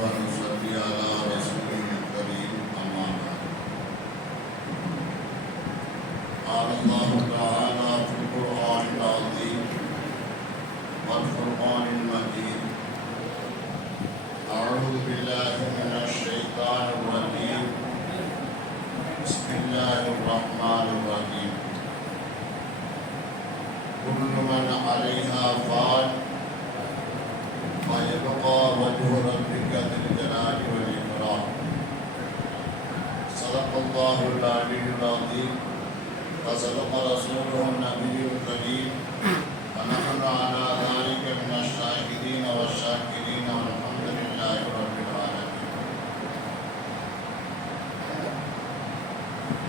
ونصلي على رسوله الكريم أما بعد. قال الله تعالى في القرآن العظيم والفرقان المجيد: أعوذ بالله من الشيطان الرجيم. بسم الله الرحمن الرحيم. كل من عليها فان ويبقى وجه ربك ذي الجلال والإكرام. صدق الله العلي العظيم وصدق رسوله النبي الكريم ونحن على ذلك من الشاهدين والشاكرين والحمد لله رب العالمين.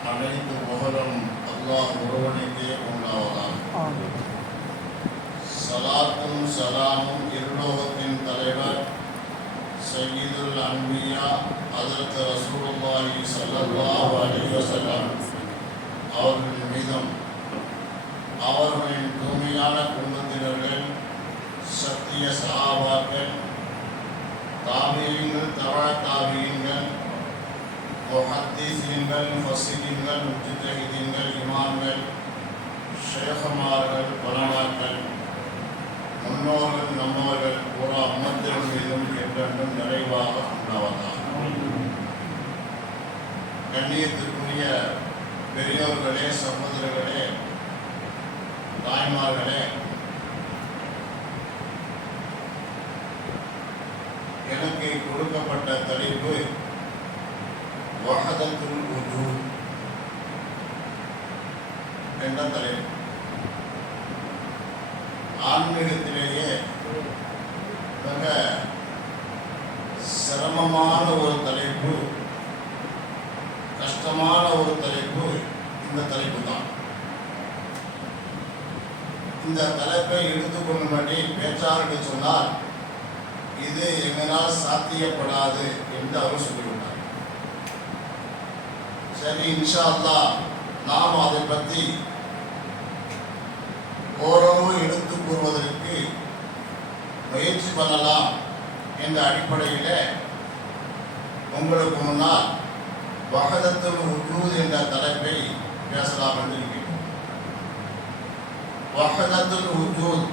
அனைத்து புகழும் அல்லாஹ் ஒருவனுக்கே உண்டாவதாக. சலாத்தும் சலாமும் இருலோகத்தின் தலைவர் சய்யிதுல் அன்பியா ஹஜ்ரத் ரசூலுல்லாஹி ஸல்லல்லாஹு அலைஹி வஸல்லம் அவர்களின் மீதும் அவர்களின் தூய்மையான குடும்பத்தினர்கள், சத்திய சஹாபாக்கள், தாபியீன்கள், தபா தாபியீன்கள், முஹத்திஸீன்கள், முஃபஸ்ஸிரீன்கள், முஜ்தஹிதீன்கள், இமாம்கள், ஷேഖமார்கள், உலமாக்கள், முன்னோர்கள், நம்மவர்கள் பூரா உம்மத்தின் மீதும் என்றென்றும் நிறைவாக உண்டாவதாக. கண்ணியத்திற்குரிய பெரியோர்களே, சகோதரர்களே, தாய்மார்களே, எனக்கு கொடுக்கப்பட்ட தலைப்பு வஹதத்துல் வஜூத் என்ற தலைப்பு. ஆன்மீகத்திலேயே மிக சிரமமான ஒரு தலைப்பு, கஷ்டமான ஒரு தலைப்பு இந்த தலைப்பு தான். இந்த தலைப்பை எடுத்துக்கொள்ளும்படி பேச்சாளர்கள் சொன்னால் இது எங்களால் சாத்தியப்படாது என்று அவர் சொல்லிவிட்டார். சரி, இன்ஷா அல்லாஹ் நாம் அதை பற்றி ஓரளவு எடுத்து கூறுவதற்கு முயற்சி பண்ணலாம் என்ற அடிப்படையில் உங்களுக்கு முன்னால் வஹதத்துல் வஜூத் என்ற தலைப்பை பேசலாம் என்று இருக்கிறேன். வஹதத்துல் வஜூத்,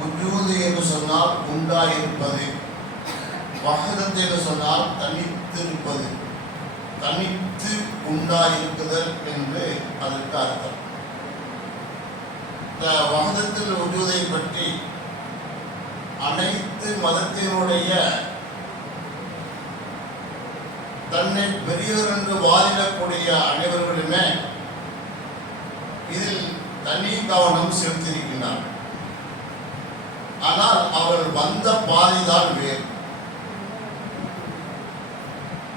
வஜூத் என்று சொன்னால் உண்டாயிருப்பது, வஹதத் என்று சொன்னால் தனித்திருப்பது, தனித்து உண்டாயிருக்குதல் என்று அதற்கு அர்த்தம். இந்த வஹதத்துல் வஜூதை பற்றி அனைத்து மதத்தினுடைய தன்னை பெரியவர் என்று வாதிடக்கூடிய அனைவர்களுமே இதில் தனி கவனம் செலுத்தியிருக்கின்றார்கள். ஆனால் அவர்கள் வந்த பாதைதான் வேறு.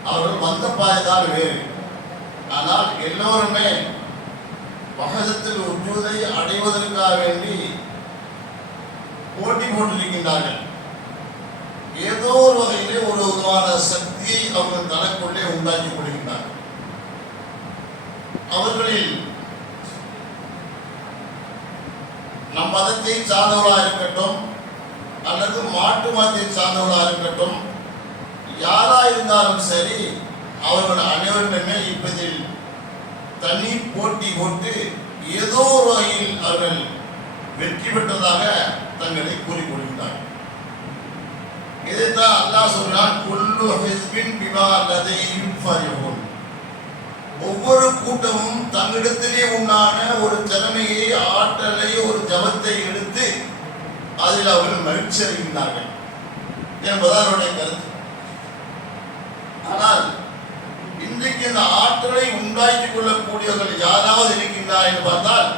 அவர்கள் வந்த பாதைதான் வேறு. ஆனால் எல்லோருமே வஹதத்துல் வஜூதை அடைவதற்காக வேண்டி போட்டி போட்டிருக்கின்றார்கள். ஏதோ ஒரு வகையிலே ஒரு விதமான சக்தியை அவர்கள் தனக்குள்ளே உண்டாக்கி கொள்கின்றார்கள். அவர்களில் நம் மதத்தை சார்ந்தவர்களாக இருக்கட்டும் அல்லது மாட்டு மதத்தை சார்ந்தவர்களாக இருக்கட்டும், யாரா இருந்தாலும் சரி, அவர்கள் அனைவருமே இப்பதில் தனி போட்டி போட்டு ஏதோ ஒரு வகையில் அவர்கள் வெற்றி பெற்றதாக தங்களை கூறிக்கொள்கிறார்கள். இதைத்தான் அல்லாஹ் சொல்றான், குல்லு ஹிஸ்பின் பிமா லதைஹிம் ஃபரிஹூன். ஒவ்வொரு கூட்டமும் தன்னிடத்திலே உண்டான ஒரு திறமையை, ஆற்றலை, ஒரு ஜபத்தை எடுத்து அதில் அவர்கள் மகிழ்ச்சி அடைகின்றார்கள் என்பது அவருடைய கருத்து. ஆனால் இன்றைக்கு இந்த ஆற்றலை உண்டாக்கிக் கொள்ளக்கூடியவர்கள் யாராவது இருக்கின்றார் என்று பார்த்தால்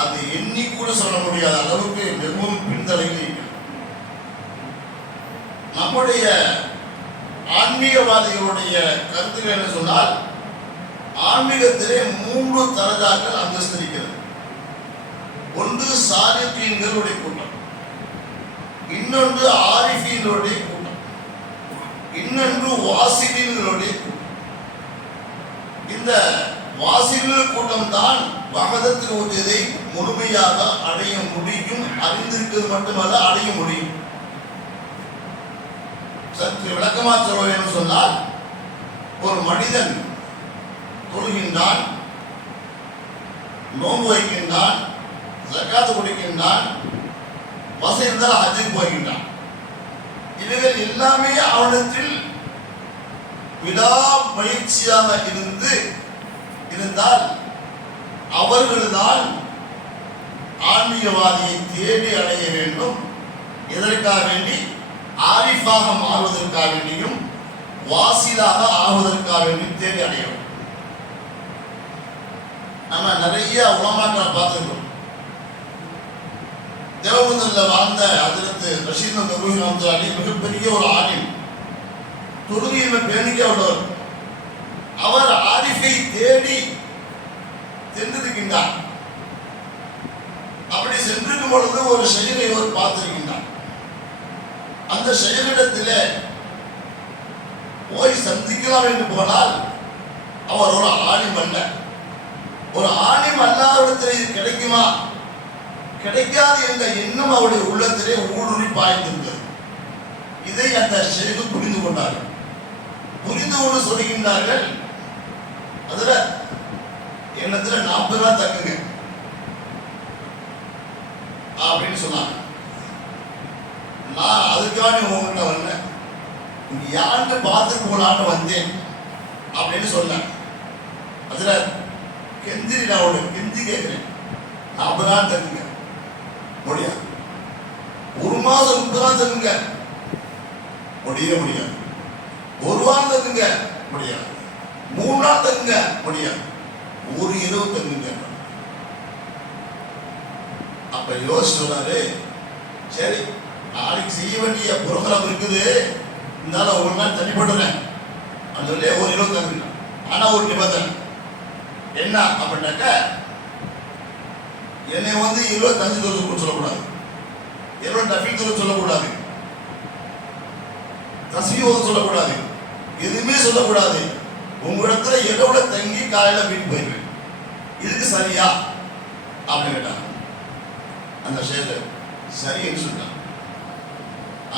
அது எண்ணி கூட சொல்ல முடியாத அளவுக்கு மிகவும் பின்தலையில் இருக்கிறது. நம்முடைய ஆன்மீகவாதிகளுடைய கருத்துக்கள் என்ன சொன்னால், ஆன்மீகத்திலே 3 தரஜாக்கள் அந்தஸ்து இருக்கிறது. ஒன்று சாலிஹீன்களுடைய கூட்டம், இன்னொன்று ஆரிஃபீன்களுடைய கூட்டம், இன்னொன்று வாசிலீன்களுடைய கூட்டம். இந்த வாசிலீன்கள் கூட்டம் தான் வஹதத்துல் வஜூதை முழுமையாக அடைய முடியும், அறிந்திருக்கிறது மட்டுமல்ல அடைய முடியும். சற்று விளக்கமா சொல்வது என்று சொன்னால், ஒரு மனிதன் தொழுகின்றான், நோன்பு வைக்கின்றான், ஜக்காத்து கொடுக்கின்றான், வசதி இருந்தால் ஹஜ்ஜுக்கு போகின்றான். இவைகள் எல்லாமே அவனத்தில் விடாமுயற்சியாக இருந்தால் அவர்கள்தான் ஆன்மீகவாதியை தேடி அடைய வேண்டும். எதற்காக வேண்டி? ஆரிஃபாக மாறுவதற்காக வேண்டியும் வாசிலாக ஆகுவதற்காக வேண்டியும் தேடி அடையும். நம்ம நிறைய உலமாக்களை பார்த்துக்கிறோம். தேவபந்தில் வாழ்ந்த ஹஜ்ரத் ரஷீத் கபூர் அலி மிகப்பெரிய ஒரு ஆலிம், தொழுகையை பேணிக்க உள்ளவர். அவர் ஆரிஃபை தேடி சென்றிருக்கின்றார். அப்படி சென்றிருக்கும் பொழுது ஒரு ஷைகை அவர் பார்த்திருக்கின்றார். அந்த ஷைகிடத்திலே போய் சந்திக்கலாம் என்று போனால் அவர் ஒரு ஆலிம் அல்ல. ஒரு ஆலிம் அல்லாவிடத்தில் இது கிடைக்குமா? கிடைக்காது என்ற எண்ணம் அவருடைய உள்ளத்திலே ஊடுருவி பாய்ந்திருந்தது. இதை அந்த ஷேகு புரிந்து கொண்டார்கள். புரிந்து கொண்டு சொல்லுகின்றார்கள், அதுல எண்ணத்துல 40 ரூபாய் தக்குங்க அப்படின்னு சொன்னாங்க. நான் அதுக்காக உங்ககிட்ட வரல, இங்க யாருன்னு பார்த்துட்டு போலான்னு வந்தேன் அப்படின்னு சொன்னேன். அதுல கெஞ்சி நான் கெஞ்சி கேட்கிறேன், 40 ரூபாய் தக்குங்க. முடியாது. ஒரு மாதம் 30 ரூபாய் தக்குங்க. முடியாது. ஒரு வாரம் தக்குங்க. முடியாது. 3 நாள் தக்குங்க. முடியாது. ஒரு இரவு தக்குங்க. அப்ப யோசிச்சு, சரி நாளைக்கு செய்ய வேண்டிய புரோகிராம் இருக்குது, இருந்தாலும் ஒரு நாள் தனிப்பட்டுறேன் சொல்லி ஒரு இரவு தங்குங்க. ஆனா ஒரு நிபந்தனை என்ன அப்படின்னாக்க, என்னை 25 தொழில் சொல்லக்கூடாது, 20 டஃபில் தொழில் சொல்லக்கூடாது, தஸ்பீஹ் சொல்லக்கூடாது, எதுவுமே சொல்லக்கூடாது. உங்களிடத்துல இரவுல தங்கி காலையில வீட்டு போயிருவேன். இதுக்கு சரியா அப்படின்னு கேட்டாங்க. அந்த ஷேர் சரின்னு சொன்னாங்க.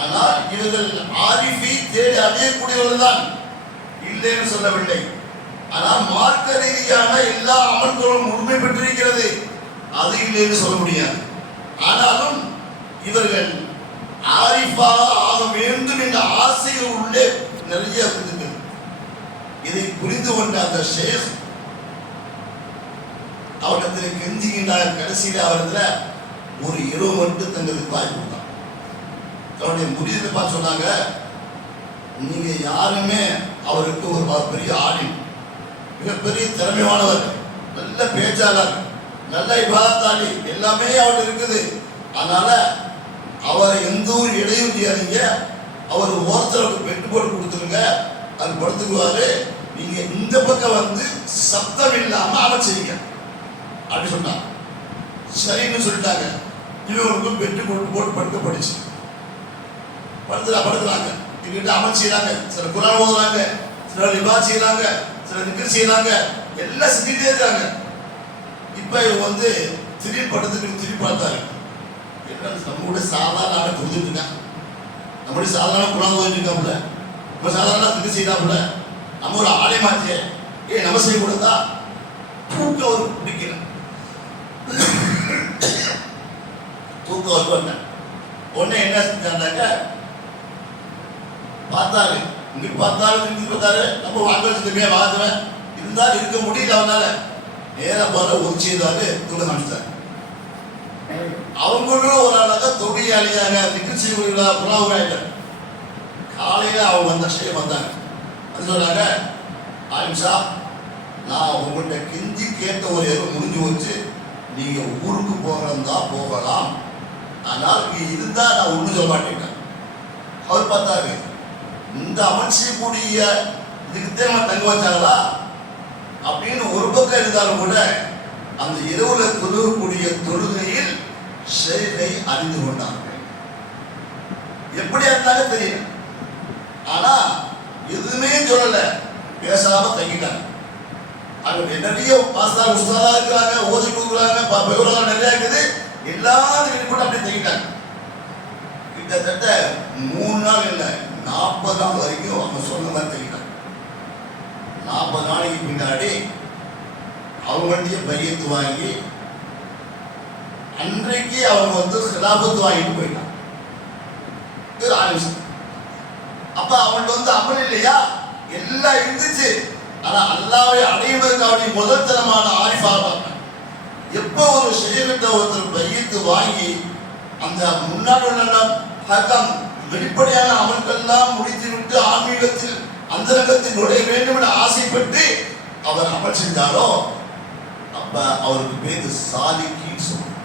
ஆனால் இவர்கள் ஆரிஃபை தேடி அடையக்கூடியவர்கள் தான், இல்லைன்னு சொல்லவில்லை. ஆனால் மார்க்க ரீதியான எல்லா அமல்களும் உண்மை பெற்றிருக்கிறது, அது இல்லைன்னு சொல்ல முடியாது. ஆனாலும் இவர்கள் ஆரிஃபாக ஆக வேண்டும் என்ற ஆசைகள் உள்ளே நிறைய இருந்தது. இதை புரிந்து கொண்ட அந்த ஷேக் அவரிடத்தில் கெஞ்சுகின்றார். கடைசியில் அவரிடத்துல ஒரு இரவு மட்டும் தங்கிறதுக்கு வாய்ப்பு தான். அவருடைய முறியதை பார்த்து சொன்னாங்க, நீங்க யாருமே அவருக்கு ஒரு பெரிய ஆலிம், மிகப்பெரிய திறமையானவர், நல்ல பேச்சாளர், நல்ல இபாதத்தாளி, எல்லாமே அவர்கிட்ட இருக்குது. அதனால அவரை எந்த ஒரு இடையும் செய்யாதீங்க, அவர் ஓரத்தில் பெட்டு போட்டு கொடுத்துருங்க, அது படுத்துக்குவாரு. நீங்க இந்த பக்கம் சப்தம் இல்லாம அமைச்சிருங்க அப்படி சொன்னாங்க. சரின்னு சொல்லிட்டாங்க. இவங்களுக்கும் பெட்டு போட்டு படுக்க படிச்சு படுத்துறாங்க. இவங்கிட்ட அமைச்சிடறாங்க, சில குரான் ஓதுறாங்க, சில லிபா செய்யறாங்க, சில நிக்கர் செய்யறாங்க, எல்லாம் செஞ்சுட்டே இருக்காங்க. இப்ப இவங்க திடீர் படத்துக்கு திரும்பி பார்த்தாரு. நம்மளுடைய சாதாரண தொழுதுட்டு இருக்கான், நம்மளுடைய சாதாரண குரான் ஓதிட்டு இருக்காப்புல, நம்ம சாதாரண திக்கு செய்யறாப்புல, நம்ம ஒரு ஆலயமாச்சே, நம்ம செய்யக்கூடாதா? தூக்கம் ஒரு பிடிக்கல, தூக்கம் வருவாங்க. உடனே என்ன செஞ்சாங்க, பார்த்தாரு, இங்க பார்த்தாரு, திரும்பி பார்த்தாரு, நம்ம வாங்க வச்சுருக்கே வாழ்த்துவேன் இருந்தாலும் இருக்க முடியல. அவனால நேரம் போல ஒரு செய்தாரு, தூக்க காமிச்சாரு. அவங்களும் ஒரு அழகா தொழிலாளியாக நிகழ்ச்சி புலாவுறாங்க. காலையில அவங்க வந்த விஷயம் வந்தாங்க. அது சொன்னாங்க, ஆயிஷா, நான் உங்கள்கிட்ட கெஞ்சி கேட்ட ஒரு இரவு முடிஞ்சு வச்சு, நீங்க ஊருக்கு போகிறதா போகலாம், ஆனால் இருந்தா நான் ஒண்ணு சொல்ல மாட்டேன். அவர் பார்த்தாரு, இந்த அமைச்சக்கூடிய இதுக்கு தேவை தங்க வச்சாங்களா அப்படின்னு ஒரு பக்கம் இருந்தாலும் கூட அந்த இரவுல தொழுகக்கூடிய தொழுகையில் ஷேகை அறிந்து கொண்டார்கள். எப்படியா இருந்தாலும் தெரியும். ஆனா எதுவுமே சொல்லல, பேசாம தங்கிட்டாங்க. அங்க நிறைய பாஸ்தா உஸ்தாதா இருக்கிறாங்க, ஓதி கொடுக்குறாங்க, பெயரெல்லாம் நிறைய இருக்குது, எல்லாத்தையும் கூட அப்படியே தங்கிட்டாங்க. கிட்டத்தட்ட 3 நாள் இல்லை, 40 நாள் வரைக்கும் அவங்க சொன்ன மாதிரி தெரியிட்டாங்க. 40 நாளைக்கு பின்னாடி அவங்கள்ட்டயே பையத்து வாங்கி அன்றைக்கு அவங்க வந்து கிலாபத்து வாங்கிட்டு போயிட்டாங்க. இது ஆரம்பிச்சு. அப்ப அவங்கள்ட்ட வந்து அமல் இல்லையா, எல்லாம் இருந்துச்சு. ஆனா அல்லாவை அடைவதற்காக முதல் தரமான ஆரிஃபாக எப்போ ஒரு ஷேகிட்ட ஒருத்தர் பையத்து வாங்கி அந்த முன்னாடி உள்ள ஹக்கம் வெளிப்படையான அமல்கள்லாம் முடித்து விட்டு ஆன்மீகத்தில் அந்தரங்கத்தில் நுழைய வேண்டும் என ஆசைப்பட்டு அவர் அமல் செஞ்சாரோ அப்ப அவருக்கு பேரு சாலிக்கின்னு சொல்லுவார்.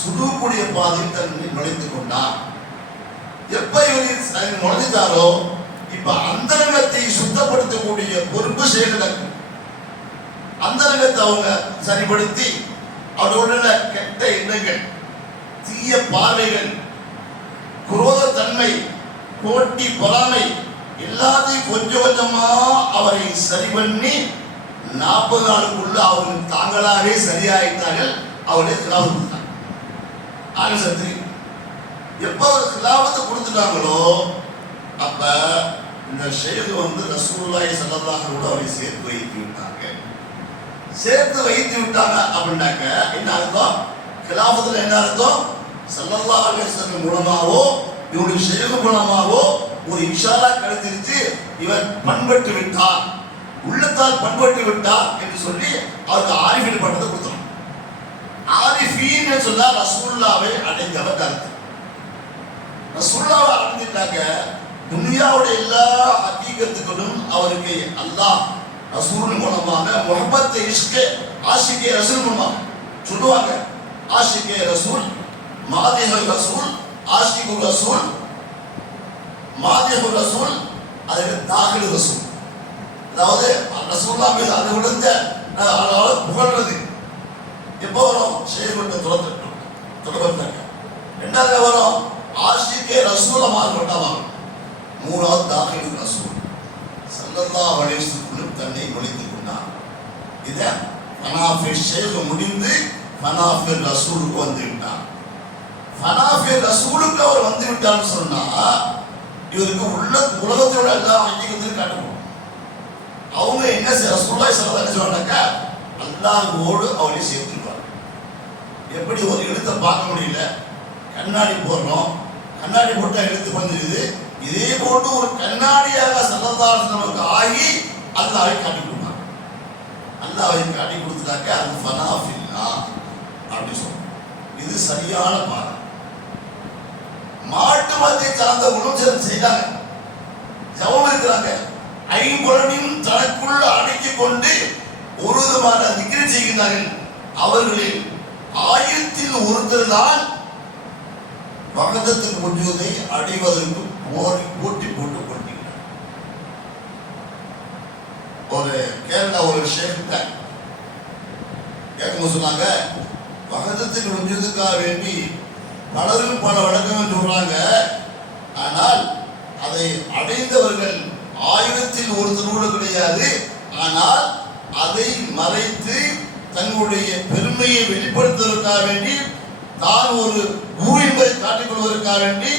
சுடுக்கூடிய பாதையில் தன்னை நுழைந்து கொண்டார். எப்ப இவர் நுழைஞ்சாரோ இப்ப அந்தரங்கத்தை சுத்தப்படுத்தக்கூடிய பொறுப்பு செயலுக்கு அந்தரங்கத்தை அவங்க சரிப்படுத்தி அவரோட கெட்ட எண்ணங்கள், தீய பார்வைகள், குரோதத்தன்மை, போட்டி, பொறாமை எல்லாத்தையும் கொஞ்சம் கொஞ்சமா அவரை சரி பண்ணி 40 நாளுக்குள்ள அவர்கள் தாங்களாகவே சரியாயிட்டார்கள். அவருடைய கிலாபத்து கொடுத்தாங்க. ஆலோசனை எப்ப அவர் கிலாபத்தை கொடுத்துட்டாங்களோ அப்ப இந்த ஷேக் வந்து ரசூலுல்லாஹி ஸல்லல்லாஹு அலைஹி வஸல்லம் அவரை சேர்த்து வைத்து விட்டாங்க. சேர்த்து வைத்து விட்டாங்க அப்படின்னாக்க என்ன அர்த்தம்? கிலாபத்துல என்ன அர்த்தம்? ஸல்லல்லாஹு அலைஹி வஸல்லம் மூலமாவோ இவருடைய ஷேக் மூலமாவோ ஒரு இஷாரா கிடைத்திருச்சு. இவர் பண்பட்டு விட்டார், உள்ளத்தால் பண்பட்டு விட்டார் என்று சொல்லி அவருக்கு ஆரிஃபின் பட்டத்தை கொடுத்தோம். ஆரிஃபீன் சொன்னா ரசூலுல்லாவை அடைந்தவர் அர்த்தம். ரசூலுல்லாவை அடைஞ்சிட்டாங்க. துனியாவுடைய எல்லா ஹகீகத்துக்களும் அவருக்கு அல்லாஹ் ரசூல் மூலமாக முஹப்பத் இஷ்க் ஆஷிகே ரசூல் மூலமாக சொல்லுவாங்க. ஆஷிகே ரசூல், மாதிஹு ரசூல், ஆஷிகு ரசூல், மாதிஹு ரசூல், அது தாகில் ரசூல். அதாவது ரசூலுல்லாஹ் மீது அது விழுந்த புகழ்றது எப்போ வரும்? ஷேகுட்ட தொடர்பட்டாங்க. ரெண்டாவது வரும் ஆஷிகே ரசூல மாறுபட்டாங்க. மூணாவது தாகில் ரசூல் ஸல்லல்லாஹு அலைஹி வஸல்லம் தன்னை நுழைத்துக் கொண்டார். இதை ஃபனாஃபி ஷேக் முடிந்து ஃபனாஃபி ரசூலுக்கு வந்து விட்டார். ஃபனாஃபி ரசூலுக்கு அவர் வந்து விட்டார்னு சொன்னா இவருக்கு உலகத்தோட எல்லா ஐக்கியத்தையும் காட்டணும். அவங்க என்ன ரசூலுல்லாஹி ஸல்லல்லாஹு அலைஹி வஸல்லம் அல்லாஹ்வோடு அவரை சேர்த்துருவார். எப்படி ஒரு எழுத்தை பார்க்க முடியல, கண்ணாடி போடுறோம், கண்ணாடி போட்டா எழுத்து வந்துடுது. இதே போட்டு ஒரு கண்ணாடியாக ஸல்லல்லாஹு அலைஹி வஸல்லம் ஆகி அல்லாஹ்வை காட்டி கொடுப்பாங்க. அல்லாஹ்வை காட்டி கொடுத்துட்டாக்க அது ஃபனாஃபில்லா அப்படின்னு சொல்றோம். இது சரியான பாடம். மாட்டு மதத்தை சார்ந்த உணர்ச்சி செய்தாங்க, ஜவம் இருக்கிறாங்க. ஐம்பொலனையும் தனக்குள்ள அடக்கிக் கொண்டு ஒரு விதமான திக்ர் செய்கிறார்கள். அவர்களில் 1000 ஒருத்தர் தான் வகதத்துக்கு முடிவதை அடைவதற்கு போட்டி போட்டு கொண்டிருக்கிறார். ஒரு கேரளா ஒரு ஷேக் கேட்கும் சொன்னாங்க, வகதத்துக்கு முடிவதற்காக வேண்டி பலரும் பல வழக்கங்கள் சொல்றாங்க. ஆனால் அதை அடைந்தவர்கள் 1000 ஒருத்தரோடு கிடையாது. ஆனால் அதை மறைத்து தங்களுடைய பெருமையை வெளிப்படுத்துவதற்காக வேண்டி, தான் ஒரு குரு என்பதை காட்டிக் கொள்வதற்காக வேண்டி,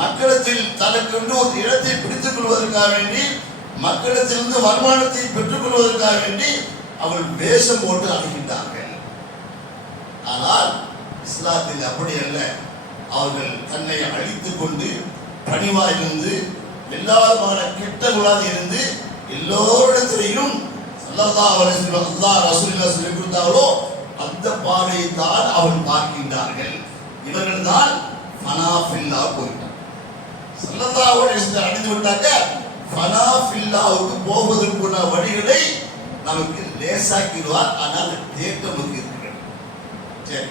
மக்களிடத்தில் தனக்கு ஒரு இடத்தை பிடித்துக் கொள்வதற்காக வேண்டி, மக்களிடத்திலிருந்து வருமானத்தை பெற்றுக் கொள்வதற்காக வேண்டி அவர்கள் வேஷம் போட்டு அணுகின்றார்கள். ஆனால் இஸ்லாத்தில் அப்படி அல்ல. அவர்கள் தன்னை அழித்துக் கொண்டு பணிவாயிருந்து எல்லா விதமான கெட்ட குணாதி இருந்து எல்லோரிடத்திலையும் ஸல்லல்லாஹு அலைஹி வஸல்லம் அல்லாஹ் ரசூலுல்லாஹ் சொல்லிக் கொடுத்தார்களோ அந்த பாதையை தான் அவர்கள் பார்க்கின்றார்கள். இவர்கள் தான் ஃபனாஃபில்லா போயிட்டார். ஸல்லல்லாஹு அலைஹி வஸல்லம் அடைந்து விட்டாக்க ஃபனாஃபில்லாவுக்கு போவதற்குள்ள வழிகளை நமக்கு லேசாக்கிடுவார். ஆனால் தேட்ட நமக்கு இருக்கிறது. சரி,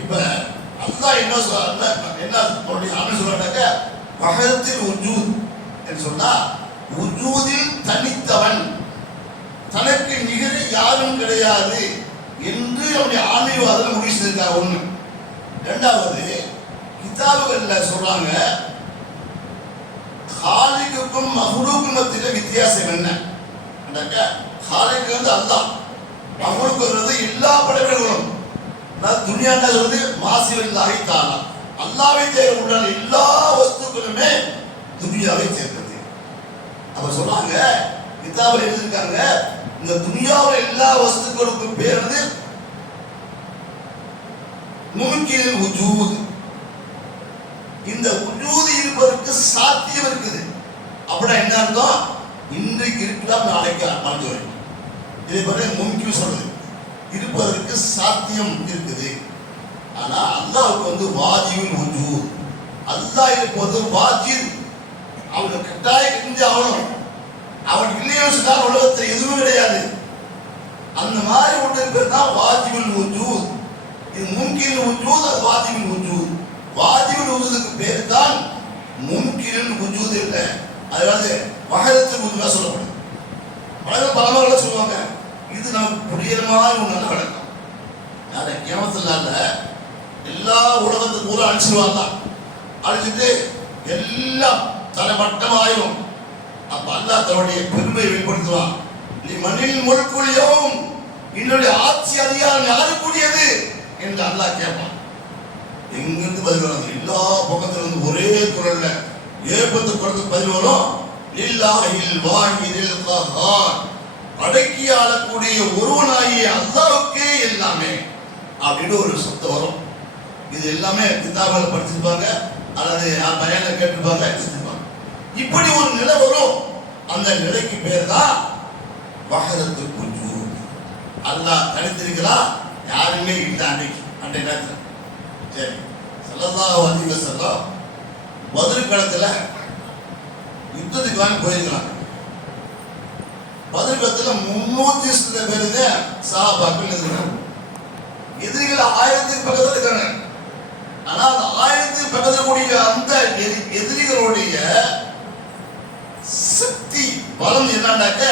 இப்ப அல்லாஹ் என்ன சொல்றாங்க, என்ன சொல்றாங்க? வஹதத்தில் உஜூத் என்று சொன்னா உஜூதில் தனித்தவன், தனக்கு நிகர் யாரும் கிடையாது என்று அவருடைய ஆன்மீகவாதம் முடிவு செய்திருக்காங்க. ஒண்ணு. இரண்டாவது, கிதாபுகள்ல சொல்றாங்க ஹாலிக்குக்கும் மஹ்லூக்கும் மத்தியில வித்தியாசம் என்ன? ஹாலிக்கு வந்து அல்லாஹ், மஹ்லூக்குங்கிறது எல்லா படைப்புகளும். துனியாண்டா சொல்றது மாசிவல்லாஹி தஆலா, அல்லாஹ்வை தவிர உள்ள எல்லா வஸ்துக்களுமே துனியாவை சேர்ந்தது. அவர் சொல்றாங்க, கிதாபில் எழுதியிருக்காங்க, இந்த துனியாவில் எல்லா வஸ்துக்களுக்கும் பேர் வந்து மும்கின் வஜூத். இந்த வஜூத் இருப்பதற்கு சாத்தியம் இருக்குது. அப்படின்னா என்ன அர்த்தம்? இன்றைக்கு இருக்கலாம், நாளைக்கு மறைஞ்சு வரும். இதை பற்றி மும்கின் சொல்றது, இருப்பதற்கு சாத்தியம் இருக்குது. ஆனா அல்லாஹ்வுக்கு வந்து வாஜிபுல் வஜூத், அல்லாஹ் இருப்பது வாஜிப், அவனுக்கு கட்டாயம் செஞ்சு ஆகணும். அவன் இல்லையோ சொன்னால் உலகத்தில் எதுவும் கிடையாது. அந்த மாதிரி ஒன்று இருக்கிறது தான் வாஜிபுல் வஜூத். இது மும்கின் வஜூத், அது வாஜிபுல் வஜூத். வாஜிபுல் வஜூதுக்கு பேர் தான் மும்கின் வஜூத் இல்லை. அதாவது வஹதத்துல் வஜூத் சொல்லப்படுது. பலமகளை சொல்லுவாங்க. இது நமக்கு புரியுற மாதிரி ஒரு நல்ல விளக்கம். யாரை கியாமத்துல் எல்லா உலகத்துக்கு பூரா அழிச்சிருவாங்க. அழிச்சிட்டு எல்லாம் தலைமட்டமாயிரும். அப்ப அல்லாஹ் தன்னுடைய பெருமையை வெளிப்படுத்துவான். நீ மண்ணில் முழுக்குள்ளியும் என்னுடைய ஆட்சி அதிகாரம் யாருக்குரியது என்று அல்லாஹ் கேட்பான். எங்கிருந்து பதில் வரும்? எல்லா பக்கத்துல இருந்து ஒரே குரல்ல ஏற்பத்து குரலுக்கு பதில் வரும். லில்லாஹில் வாஹிதில் கஹ்ஹார், அடக்கி ஆளக்கூடிய ஒருவனாகிய அல்லாஹ்வுக்கே எல்லாமே அப்படின்னு ஒரு சத்தம் வரும். இது எல்லாமே கிதாபில் படிச்சிருப்பாங்க, அல்லது பயான்ல கேட்டிருப்பாங்க, எடுத்திருப்பாங்க. இப்படி ஒரு நிலை வரும். அந்த நிலைக்கு பேர் தான் வஹதத்துல் வஜூத். அல்லாஹ் தனித்திருக்கிறான், யாருமே இல்லை. அன்றைய நேரத்தில் சரி ஸல்லல்லாஹு அலைஹி வஸல்லம் பத்ர் களத்துல யுத்தத்துக்காக போயிருக்கிறாங்க. பத்ர் களத்துல 360 பேர் சஹாபாக்கள் இருக்காங்க. எதிரிகள் 1000க்கு பக்கத்துல இருக்காங்க. ஆனா அந்த 1000க்கு பக்கத்துல கூடிய அந்த எதிரிகளுடைய சக்தி பலம் என்னன்னாக்க,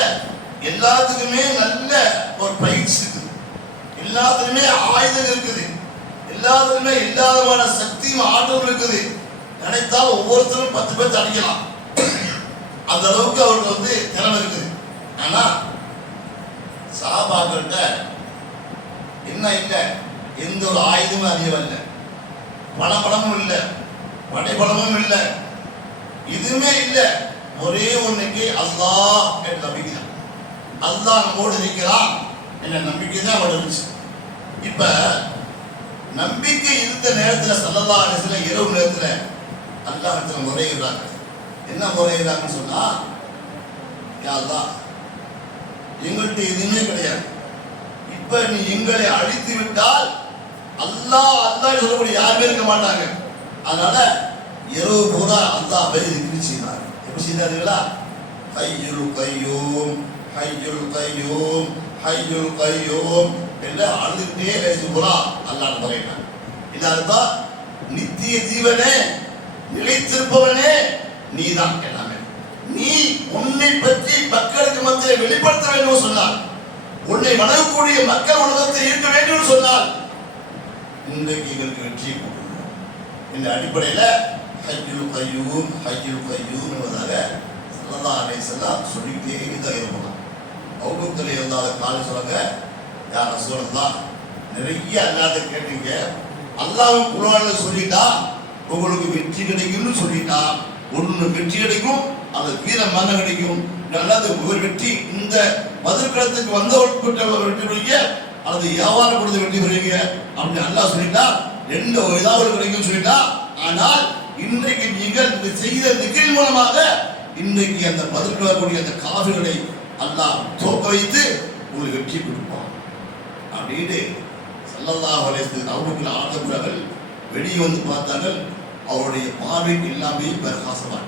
எல்லாத்துக்குமே நல்ல ஒரு பயிற்சி இருக்குது, எல்லாத்துக்குமே ஆயுதம் இருக்குது, எல்லாத்துக்குமே எல்லாவிதமான சக்தியும் ஆற்றலும் இருக்குது. நினைத்தால் ஒவ்வொருத்தரும் 10 பேர் அடிக்கலாம். அந்த அளவுக்கு அவருக்கு வந்து திறமை இருக்குது. ஆனா சஹாபாக்கள்கிட்ட என்ன இல்லை? எந்த ஒரு ஆயுதமும் அதிகம் இல்லை, பணபலமும் இல்லை, படைபலமும் இல்லை, எதுவுமே இல்லை. ஒரே ஒன்றுக்கு அல்லாஹ் என்ற நம்பிக்கை தான். அல்லாஹ் நம்மோடு இருக்கிறான் என்ற நம்பிக்கை தான் அவட இருந்துச்சு. இப்ப நம்பிக்கை இருந்த நேரத்தில் ஸல்லல்லாஹு அலைஹி வஸல்லம் இரவு நேரத்தில் அல்லாஹ்விடத்தில் முறையிடுறாங்க. என்ன முறையிடுறாங்கன்னு சொன்னா, யா அல்லாஹ், எங்கள்கிட்ட எதுவுமே கிடையாது, இப்ப நீ எங்களை அழித்து விட்டால் அல்லாஹ் அல்லாஹ் சொல்லக்கூடிய யாருமே இருக்க மாட்டாங்க. அதனால இரவு பூரா அல்லாஹ்வை திக்ர் செய்தார். எப்படி செய்தார்களா? ஹய்யுல் கய்யூம் ஹய்யுல் கய்யூம் ஹய்யுல் கய்யூம் என்று அழுதுகிட்டே பேசி பூரா அல்லாஹ் பறையிட்டார். இது அர்த்தம், நித்திய ஜீவனே, நிலைத்திருப்பவனே, நீதான் எல்லாமே. நீ உன்னை பற்றி மக்களுக்கு மத்தியில் வெளிப்படுத்த வேண்டும் சொன்னால், உன்னை வணங்கக்கூடிய மக்கள் உலகத்தில் இருக்க வேண்டும் சொன்னால், இன்றைக்கு எங்களுக்கு வெற்றியை கொடுக்கணும் என்ற அடிப்படையில் ஹய்யுல் கய்யூம் ஹய்யுல் கய்யூம் என்பதாக ஸல்லல்லாஹு அலைஹி வஸல்லம் சொல்லிக்கிட்டே தான் இருப்பாங்க. அபூபக்கர் ரலியல்லாஹு அன்ஹு சொல்றாங்க, யா ரசூலல்லாஹ், நிறைய அல்லாஹ்ட்ட கேட்டீங்க, அல்லாஹ்வும் குர்ஆன்ல சொல்லிட்டா உங்களுக்கு வெற்றி கிடைக்கும்னு சொல்லிட்டா, ஒன்று வெற்றி கிடைக்கும், அது வீர மரணம் கிடைக்கும், அல்லது ஒரு வெற்றி இந்த மதுர்களத்துக்கு வந்தவர்கள் வெற்றி பெறுவீங்க, அல்லது வியாபாரம் கொடுத்து வெற்றி பெறுவீங்க அப்படின்னு அல்லாஹ் சொல்லிட்டா, ரெண்டு ஏதாவது கிடைக்கும் சொல்லிட்டா. ஆனால் இன்றைக்கு நீங்கள் இந்த செய்த திக்ரின் மூலமாக இன்றைக்கு அந்த பதில் வரக்கூடிய அந்த காஃபிர்களை அல்லாஹ் தோக்க வைத்து உங்களுக்கு வெற்றி கொடுப்பான் அப்படின்னு ஸல்லல்லாஹு அலைஹி வஸல்லம் அவர்கள் ஆதரவுகள் வெளியே வந்து பார்த்தார்கள். அவருடைய பார்வைக்கு எல்லாமே பிரகாசமாக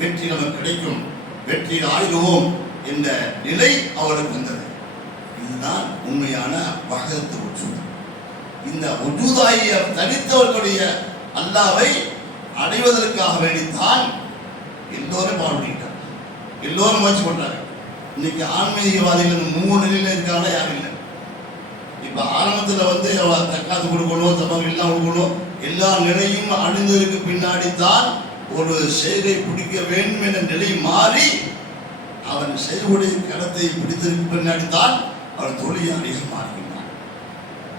வெற்றி நமக்கு கிடைக்கும், வெற்றியில் ஆயிடுவோம் என்ற நிலை அவருக்கு வந்தது. இதுதான் உண்மையான வஹதத்துல் வஜூத். இந்த வஜூதாகிய தனித்தவர்களுடைய அல்லாஹ்வை அடைவதற்காக வேண்டித்தான் எல்லோரும் பாடுபட்டாங்க, எல்லோரும் முயற்சி பண்றாங்க. இன்னைக்கு ஆன்மீகவாதிகள் 3 நிலையில இருக்காங்க, யாரும் இல்லை. இப்ப ஆரம்பத்துல வந்து தக்காத்து கொடுக்கணும், தமக்கு எல்லாம் கொடுக்கணும், எல்லா நிலையும் அழிந்ததற்கு பின்னாடி தான் ஒரு செயலை பிடிக்க வேண்டும் என்ற நிலை மாறி அவன் செயலுடைய கடத்தை பிடித்ததற்கு பின்னாடி தான் அவன் தொழிலாளியாக மாறுகின்றான்.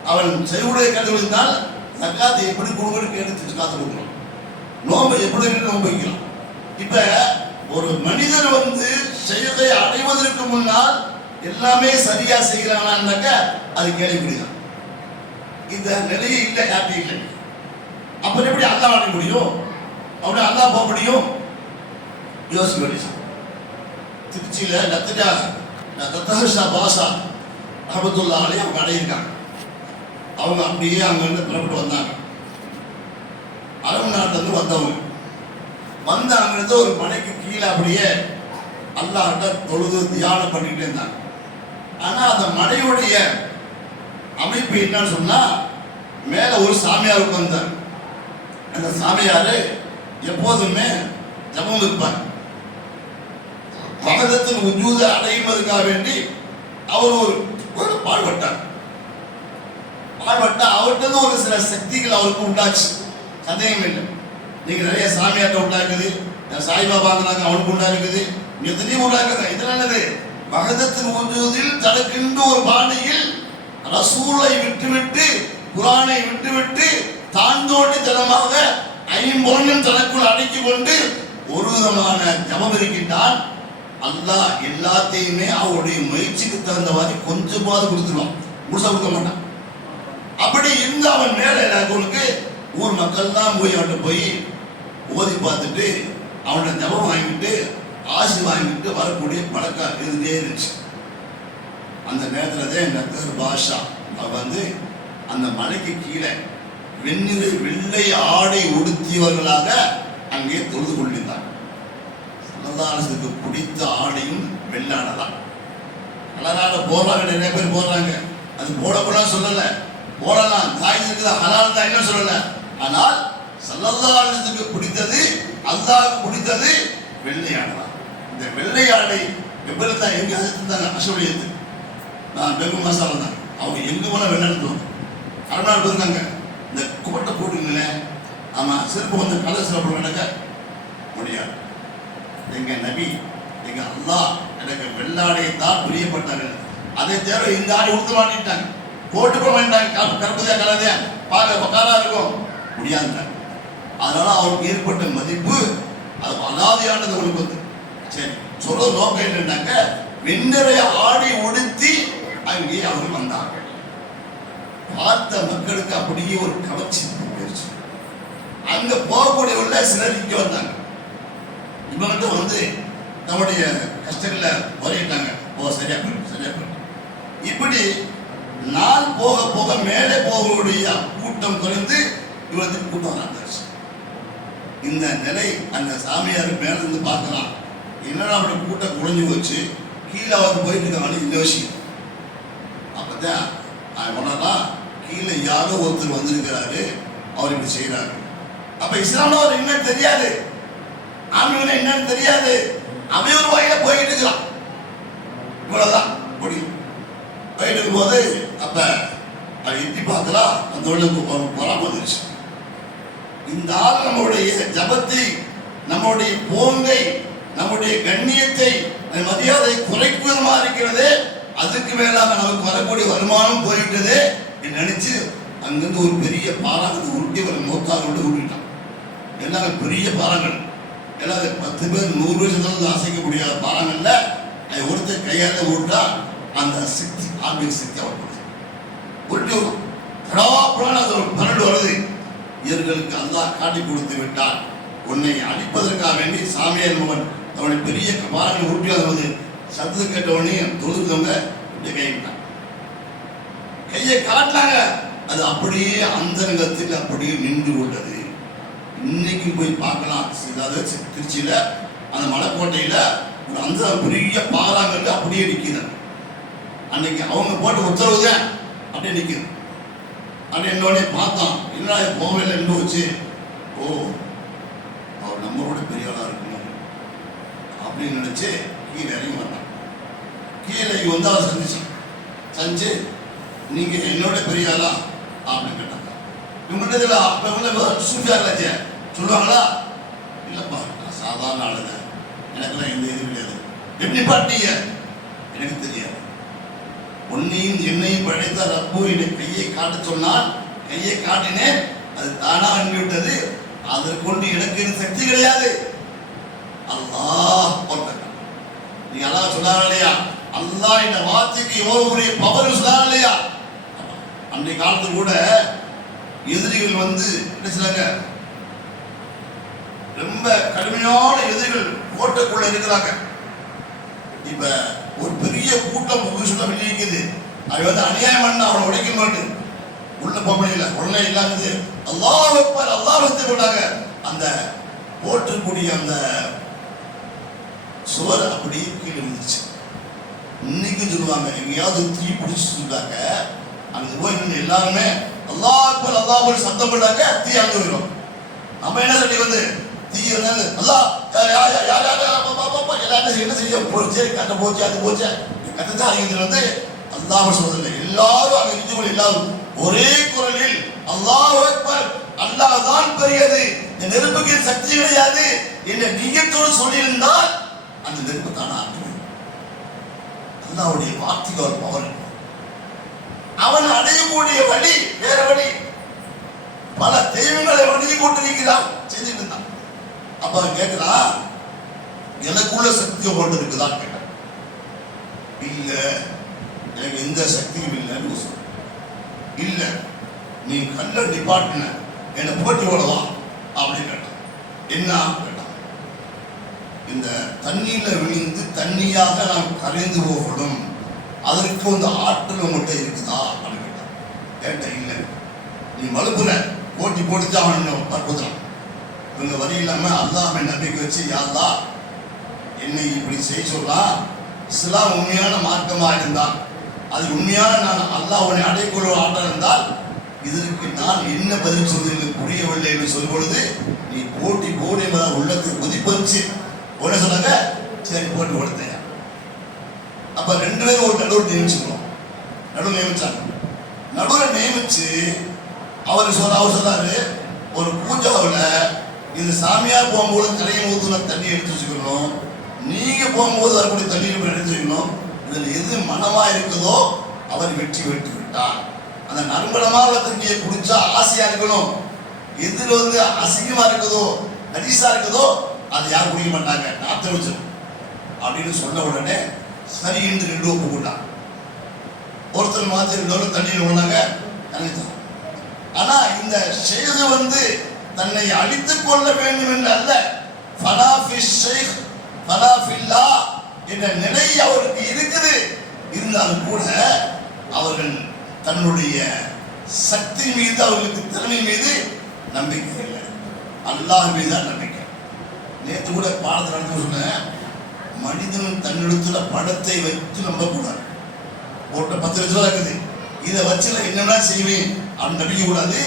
அவன் செயலுடைய கடத்தை பிடித்தால் தக்காத்தை எப்படி கொடுக்கணும் கேட்டு காத்து கொடுக்கணும், நோம்பை எப்படி நோன்பு வைக்கலாம், இப்ப ஒரு மனிதர் செயலை அடைவதற்கு முன்னால் எல்லாமே சரியா செய்கிறானாக்க அது கேள்விப்படுகிறான். இந்த நிலையை இல்லை, ஹாப்பி இல்லை. அப்புறம் எப்படி அல்லாஹ் அடைய முடியும்? அப்படி அல்லாஹ் போக முடியும்? யோசிக்க வேண்டிய திருச்சியில நத்தஹா பாஷா அஹமதுல்லா அலி அவங்க அடையிருக்காங்க. அவங்க அப்படியே அங்கிருந்து புறப்பட்டு வந்தாங்க. அரபு நாட்டிலிருந்து வந்தவங்க அங்கிருந்து ஒரு மலைக்கு கீழே அப்படியே அல்லாஹ்ட்ட தொழுது தியானம் பண்ணிட்டு இருந்தாங்க. ஆனா அந்த மலையுடைய அமைப்பு என்னன்னு சொன்னா, மேல ஒரு சாமியார் உட்கார்ந்தார். அந்த சாமியாரு எப்போதுமே ஜபம் இருப்பார். வகதத்தின் உஜூத அடைவதற்காக வேண்டி அவர் ஒரு பாடுபட்டார். அவர்கிட்ட ஒரு சில சக்திகள் அவருக்கு உண்டாச்சு, சந்தேகம் இல்லை. நீங்க நிறைய சாமியார்ட்ட உண்டாக்குது, சாய்பாபாங்க அவனுக்கு உண்டாக்குது, எத்தனையும் உண்டாக்குது. இதெல்லாம் என்னது? வகதத்தின் உஜூதில் தனக்கென்று ஒரு பாணியில் ரசூலை விட்டுவிட்டு குரானை விட்டுவிட்டு தாண்டோண்டி தனமாக ஐம்பொன்னும் தனக்குள் அடக்கிக் கொண்டு ஒரு விதமான ஜபம் இருக்கின்றான். அல்லாஹ் எல்லாத்தையுமே அவருடைய முயற்சிக்கு தகுந்த மாதிரி கொஞ்சமாவது கொடுத்துருவான், முழுசா கொடுக்க மாட்டான். அப்படி இருந்து அவன் மேல அவனுக்கு ஊர் மக்கள் தான் போய் அவன்கிட்ட போய் ஓதி பார்த்துட்டு அவனோட ஜபம் வாங்கிட்டு ஆசி வாங்கிட்டு வரக்கூடிய பழக்கம் இருந்தே இருந்துச்சு. அந்த நேரத்தில் தான் நத்தர் பாஷா அவர் அந்த மலைக்கு கீழே வெள்ளை ஆடை உடுத்தியவர்களாக அங்கே தொழுது கொண்டிருந்தார். சல்லல்லாஹு பிடித்த ஆடையும் வெள்ளாடை தான். கலராட போடுறாங்க, நிறைய பேர் போடுறாங்க. அது போடக்கூடாது சொல்லல, போடலாம், தாய் இருக்குது, ஹலால் தான், என்ன சொல்லல. ஆனால் சல்லல்லாஹு பிடித்தது, அல்லாஹ்வுக்கு பிடித்தது வெள்ளை ஆடை தான். இந்த வெள்ளை ஆடை எப்படி தான் எங்க இருந்தாங்க அசோலியத்து, நான் பெரும் மசாலா தான். அவங்க எங்க போனா வெள்ளை எடுத்துவாங்க. அரநாடு இருந்தாங்க, இந்த கோட்டை போட்டுங்களே, ஆமா செருப்பு கலை சிறப்பு நடக்க முடியாது. எங்க நபி, எங்க அல்லாஹ் எனக்கு வெள்ளாடையை தான் பிரியப்பட்டார்கள். அதை தேவை இந்த ஆடை உடுத்த மாட்டேன்ட்டாங்க, கோட்டு போட மாட்டாங்க, கருப்பதையா கலதையா பார்க்க பக்காரா இருக்கும் முடியாதுட்டாங்க. அதனால அவருக்கு ஏற்பட்ட மதிப்பு அது அலாதியானது. அவனுக்கு சரி சொல்ற நோக்கம் என்னன்னாக்க, வெண்ணறைய ஆடை உடுத்தி அங்கே அவர்கள் வந்தார்கள். பார்த்த மக்களுக்கு அப்படியே ஒரு கவர்ச்சி போயிடுச்சு. அங்க போகக்கூடிய உள்ள சிலர் இங்க வந்தாங்க. இவங்கிட்ட நம்முடைய கஷ்டங்களை குறையிட்டாங்க. சரியா போயிட்டு சரியா போயிட்டு இப்படி நாள் போக போக மேலே போகக்கூடிய கூட்டம் குறைந்து இவருக்கு கூட்டம் நடந்துருச்சு. இந்த நிலை அந்த சாமியார் மேல இருந்து பார்க்கலாம், என்னடா அப்படி கூட்டம் குறைஞ்சு போச்சு, கீழே போயிட்டு இருக்காங்க. இந்த விஷயம் அப்பதான் உடனே கீழே யாரோ ஒருத்தர் வந்திருக்கிறாரு, அவர் இப்படி செய்யறாரு. அப்ப இஸ்லாம்ல அவர் என்னன்னு தெரியாது, ஆன்மீகம் என்னன்னு தெரியாது, அவன் ஒரு வகையில போயிட்டு இருக்கிறான். இவ்வளவுதான் முடியும். போயிட்டு இருக்கும் போது அப்ப அதை எட்டி பார்க்கலாம், அந்த பொறாம வந்துருச்சு. இந்த ஆள் நம்முடைய ஜபத்தை, நம்முடைய போங்கை, நம்முடைய கண்ணியத்தை, மரியாதை குறைக்கும் விதமா இருக்கிறது. அதுக்கு மேலாக நமக்கு வரக்கூடிய வருமானம் போய்விட்டது நினைச்சு அங்கிருந்து ஒரு பெரிய பாறாங்கத்தை உருட்டி ஒரு மோத்தாக உருட்டிட்டான். எல்லாம் பெரிய பாறாங்கள், எல்லாம் 10 பேர் 100 வருஷத்துல அசைக்க முடியாத பாறாங்கல்ல. அதை ஒருத்தர் கையால உருட்டா அந்த சக்தி, ஆன்மீக சக்தி அவர் உருட்டி வரும். அது ஒரு பரடு வருது. இவர்களுக்கு அல்லாஹ் காட்டி கொடுத்து விட்டார். உன்னை அழிப்பதற்காக வேண்டி சாமியார் மகன் அவனுடைய பெரிய பாறாங்களை உருட்டி வருவது சத்தத்தை கேட்ட உடனே தொழுதுவங்க கைவிட்டான். கையை காட்டினாங்க, அது அப்படியே அந்தரங்கத்தில் அப்படியே நின்று கொண்டது. இன்னைக்கு போய் பார்க்கலாம், அதாவது திருச்சியில அந்த மலைக்கோட்டையில ஒரு அந்த பெரிய பாறாங்கல் அப்படியே நிற்கிறது. அன்னைக்கு அவங்க போட்டு உத்தரவு தான் அப்படியே நிற்குது. அப்படி என்னோட பார்த்தோம், என்னடா போகல நின்று வச்சு, ஓ அவர் நம்மளோட பெரியவளா இருக்கணும் அப்படின்னு நினைச்சு கீழே இறங்கி வந்தான். கீழே அவர் சந்திச்சு நீங்க என்னோட பெரியாளா அப்படின்னு கேட்டாங்க. இவங்கள்ட்ட அப்ப சூஃபியார்களாச்சே சொல்லுவாங்களா? இல்லப்பா நான் சாதாரண ஆளுங்க, எனக்குலாம் எந்த இது கிடையாது. எப்படி பாட்டீங்க? எனக்கு தெரியாது. உன்னையும் என்னையும் படைத்த ரப்பு என்னை கையை காட்ட சொன்னால் கையை காட்டினேன், அது தானா அனுப்பிவிட்டது. அதற்கு கொண்டு எனக்கு சக்தி கிடையாது. அல்லாஹ் அக்பர். நீங்க அல்லாஹ் சொன்னாங்க இல்லையா, அல்லாஹ் இந்த வார்த்தைக்கு எவ்வளவு பெரிய பவர் சொன்னாங்க இல்லையா. அன்றைய காலத்துல கூட எதிரிகள் வந்து என்ன செய்றாங்க, ரொம்ப கடுமையான எதிரிகள் கோட்டைக்குள்ள இருக்கிறாங்க. இப்ப ஒரு பெரிய கூட்டம் சொல்ல வெளியே இருக்குது, அது வந்து அநியாயம் பண்ண அவனை உடைக்க மாட்டேன், உள்ள போக முடியல, உடனே இல்லாதது அல்லாஹ் அக்பர் அல்லாஹ் அக்பர் போட்டாங்க. அந்த போற்றக்கூடிய அந்த சுவர் அப்படி கீழே விழுந்துச்சு. இன்னைக்கும் சொல்லுவாங்க, எங்கேயாவது தீ பிடிச்சிருந்தாங்க அங்க போய் நின்று எல்லாருமே அல்லாஹ் அக்பர் அல்லாஹ் அக்பர் சத்தம் போட்டாங்க, தீ அங்கே போயிடும். நம்ம என்ன சொல்லி வந்து தீ இருந்தாங்க அல்லாஹ் எல்லாரும் என்ன செய்ய போச்சு, கட்ட போச்சு, அது போச்சு, கட்டத்தான் அறிஞர் வந்து அல்லாஹ் சொல்றதில்லை. எல்லாரும் அங்க இருந்து எல்லாரும் ஒரே குரலில் அல்லாஹ் அக்பர் அல்லாஹ் தான் பெரியது, இந்த நெருப்புக்கு சக்தி கிடையாது என்ற நீயத்தோடு சொல்லியிருந்தால் அந்த நெருப்பு தானா அல்லாஹ்வுடைய வார்த்தைக்கு ஒரு பவர். அவன் அடையக்கூடிய வழி வேற வழி, பல தெய்வங்களை வணங்கி கொண்டிருக்கிறான், செஞ்சுட்டு இருந்தான். அப்ப அவன் கேட்கிறான், எனக்குள்ள சக்தி கொண்டு இருக்குதான் கேட்டான். இல்ல எனக்கு எந்த சக்தியும் இல்லைன்னு சொல்ல. இல்ல நீ கல்ல டிபார்ட்மெண்ட் என்னை போட்டி ஓடவா அப்படின்னு கேட்டான். என்ன கேட்டான், இந்த தண்ணீர்ல விழுந்து தண்ணியாக நாம் கரைந்து போகணும், அதற்கு அந்த ஆற்றல் உங்கள்கிட்ட இருக்குதா அப்படின்னு கேட்டான். கேட்டேன் இல்லை, நீ மறுப்புற போட்டி போட்டுச்சு அவன் பற்புறான். இவங்க வரி இல்லாம அல்லாஹ்வை நம்பிக்கை வச்சு யாருலா என்னை இப்படி செய்ய சொல்லலாம், இஸ்லாம் உண்மையான மார்க்கமா இருந்தால், அது உண்மையான நான் அல்லாஹ் உன்னை அடைக்கொள்ள ஆற்றல் இருந்தால் இதற்கு நான் என்ன பதில் சொல்றது புரியவில்லை என்று சொல்லும் பொழுது நீ போட்டி போடி உள்ளத்துக்கு குதிப்பறிச்சு உடனே சொன்னாங்க, சரி போட்டி கொடுத்தேன். அப்ப ரெண்டு பேரும் ஒரு நடுவில் நியமிச்சுக்கணும். நடுவில் நியமிச்சாங்க. நடுவில் நியமிச்சு அவர் சொன்னாரு, ஒரு பூஜாவில் இந்த சாமியார் போகும்போது கரையை ஊத்துன தண்ணி எடுத்து வச்சுக்கணும், நீங்க போகும்போது வரக்கூடிய தண்ணீர் எடுத்து வைக்கணும். இதுல எது மனமா இருக்குதோ அவர் வெற்றி பெற்று விட்டார். அந்த நறுமணமாக தண்ணியை குடிச்சா ஆசையா இருக்கணும், எதுல வந்து அசிங்கமா இருக்குதோ நடிசா இருக்குதோ அதை யாரும் குடிக்க மாட்டாங்க, நாத்த வச்சிடும் அப்படின்னு சொன்ன உடனே சரி என்று ரெண்டு ஒப்பு கொண்டான். ஒருத்தர் மாத்தி ரெண்டு தண்ணீர் ஒண்ணாங்க நினைச்சான். ஆனா இந்த செய்து வந்து தன்னை அழித்துக் கொள்ள வேண்டும் என்று அல்ல, என்ற நிலை அவருக்கு இருக்குது. இருந்தாலும் கூட அவர்கள் தன்னுடைய சக்தி மீது அவர்களுக்கு திறமை மீது நம்பிக்கை இல்லை, அல்லாஹ் மீது தான் நம்பிக்கை. நேற்று கூட பாடத்தில் நடந்து சொன்னேன், மனிதன் தன்னிடத்துல படத்தை வைத்து நம்ப கூடாது. போட்ட 10 லட்சம் ரூபாய் இருக்குது, இதை வச்சு நான் என்னென்ன செய்வேன் அப்படின்னு நம்பிக்கை கூடாது.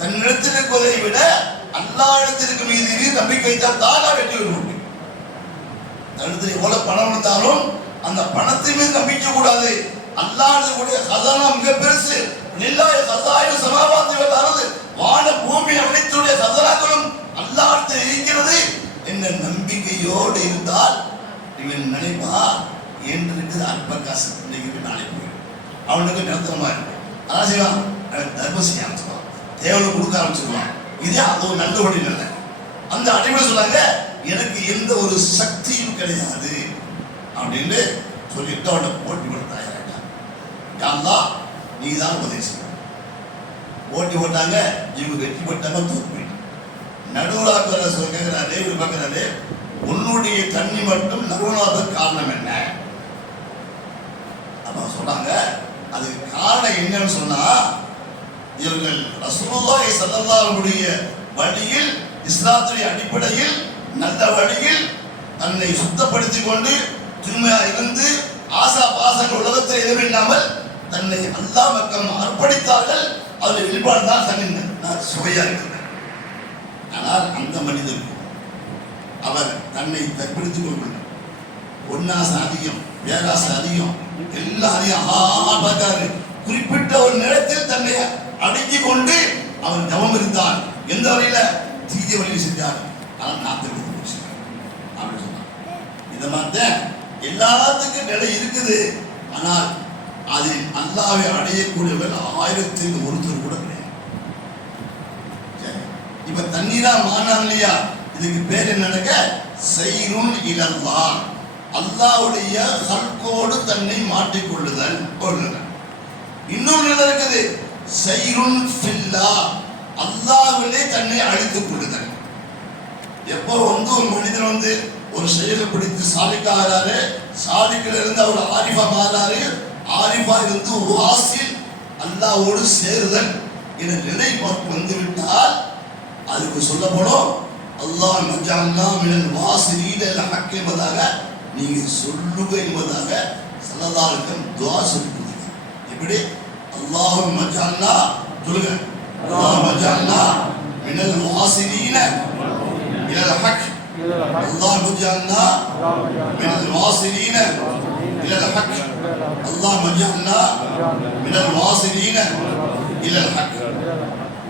தன்னிடத்தில் இருப்பதை விட அல்லாஹ் இடத்திற்கு மீது நம்பிக்கை வைத்தால் தான் வெற்றி பெற முடியும். தன்னிடத்தில் எவ்வளவு பணம் இருந்தாலும் அந்த பணத்தை மீது நம்பிக்கை கூடாது. அல்லாஹ்வுடைய கஸானா மிக பெருசு. லில்லாஹி கஸாயினு ஸமாவாத்தி வல் அர்து, வான பூமி அனைத்துடைய கஸானாக்களும் அல்லாஹ்விடத்தில் இருக்கிறது என்ற நம்பிக்கையோடு இருந்தால் இவன் நினைப்பா என்று இருக்குது அற்ப காசு இன்னைக்கு நாளை போயிடும், அவனுக்கு நிறுத்தமா இருக்கும். அதான் செய்வான், தர்மம் செய்ய ஆரம்பிச்சுவான், தேவனை கொடுக்க ஆரம்பிச்சிருவான். இதே அது ஒரு நல்ல வழி இல்லை. அந்த அடிமையை சொன்னாங்க, எனக்கு எந்த ஒரு சக்தியும் கிடையாது அப்படின்னு சொல்லிட்டு அவனை போட்டி போட தயாராயிட்டான். யாரெல்லாம் நீ தான் உதவி செய்ய போட்டி போட்டாங்க, இவங்க வெற்றி போட்டாங்க, தூக்கு போயிட்டு நடுவராக கேட்கிறாரு. இவர் பார்க்கிறாரு, உன்னுடைய தண்ணி மட்டும் நடுவராக காரணம் என்ன? அப்ப சொன்னாங்க, அது காரணம் என்னன்னு சொன்னா, இவர்கள் ரசூலுல்லாஹி ஸல்லல்லாஹு அலைஹி வழியில், இஸ்லாத்துடைய அடிப்படையில் நல்ல வழியில் தன்னை சுத்தப்படுத்திக் கொண்டு தூய்மையா இருந்து ஆசா பாசங்கள் உலகத்தில் எதுவும் இல்லாமல் தன்னை அல்லாஹ் பக்கம் அர்ப்பணித்தார்கள். அவருடைய வெளிப்பாடு தான் தன்னை சுவையா இருக்கிறேன். ஆனால் அந்த மனிதர் அவர் தன்னை தற்பிடித்துக் கொள்கிறார். பொன்னாசை அதிகம், பேராசை அதிகம், எல்லாம் அதிகம் பார்க்கிறாரு. குறிப்பிட்ட ஒரு நேரத்தில் தன்னை அடக்கிக் கொண்டு அவர் தவம் இருந்தார். எந்த வழியில? தீய வழியில் செஞ்சார். ஆனால் நான் தெரிந்து போச்சு அப்படின்னு சொன்னார். இந்த மாதிரி எல்லாத்துக்கும் நிலை இருக்குது. ஆனால் அதில் அல்லாஹ்வை அடையக்கூடியவர்கள் 1000 ஒருத்தர் கூட கிடையாது. இப்ப தண்ணீரா மாறினாங்க இல்லையா? இதுக்கு பேர் என்னங்க? சைருன் இலல்லாஹ், அல்லாஹ்வுடைய ஹல்கோடு தன்னை மாற்றிக்கொள்ளுதல் ஒன்று. இன்னொன்று இருக்குது சைருன் ஃபில்லாஹ், அல்லாஹ்விலே தன்னை அழித்துக் கொள்ளுதல். எப்போ ஒரு மனிதன் ஒரு செயலை பிடித்து சாலிக்காகிறாரு, சாலிக்கில இருந்து அவர் ஆரிஃபா மாறாரு, ஆரிஃபா இருந்து வாசில் அல்லாஹ்வோடு சேருதல் என்ற நிலை வந்துவிட்டால் அதுக்கு சொல்லப்படும் அல்லாஹ் மஜஅல்னா மினல் வாசிலீன இலல் ஹக் என்பதாக நீங்க சொல்லுக என்பதாக ஸல்லல்லாஹு அலைஹி வஸல்லம் துஆ சொல்லுங்க. எப்படி அல்லாஹ் மஜஅல்னா சொல்லுங்க, அல்லாஹ் மஜஅல்னா மினல் வாசிலீன இலல் ஹக், அல்லாஹ் மஜஅல்னா மினல் வாசிலீன இலல் ஹக், அல்லாஹ் மஜஅல்னா மினல் வாசிலீன இலல் ஹக்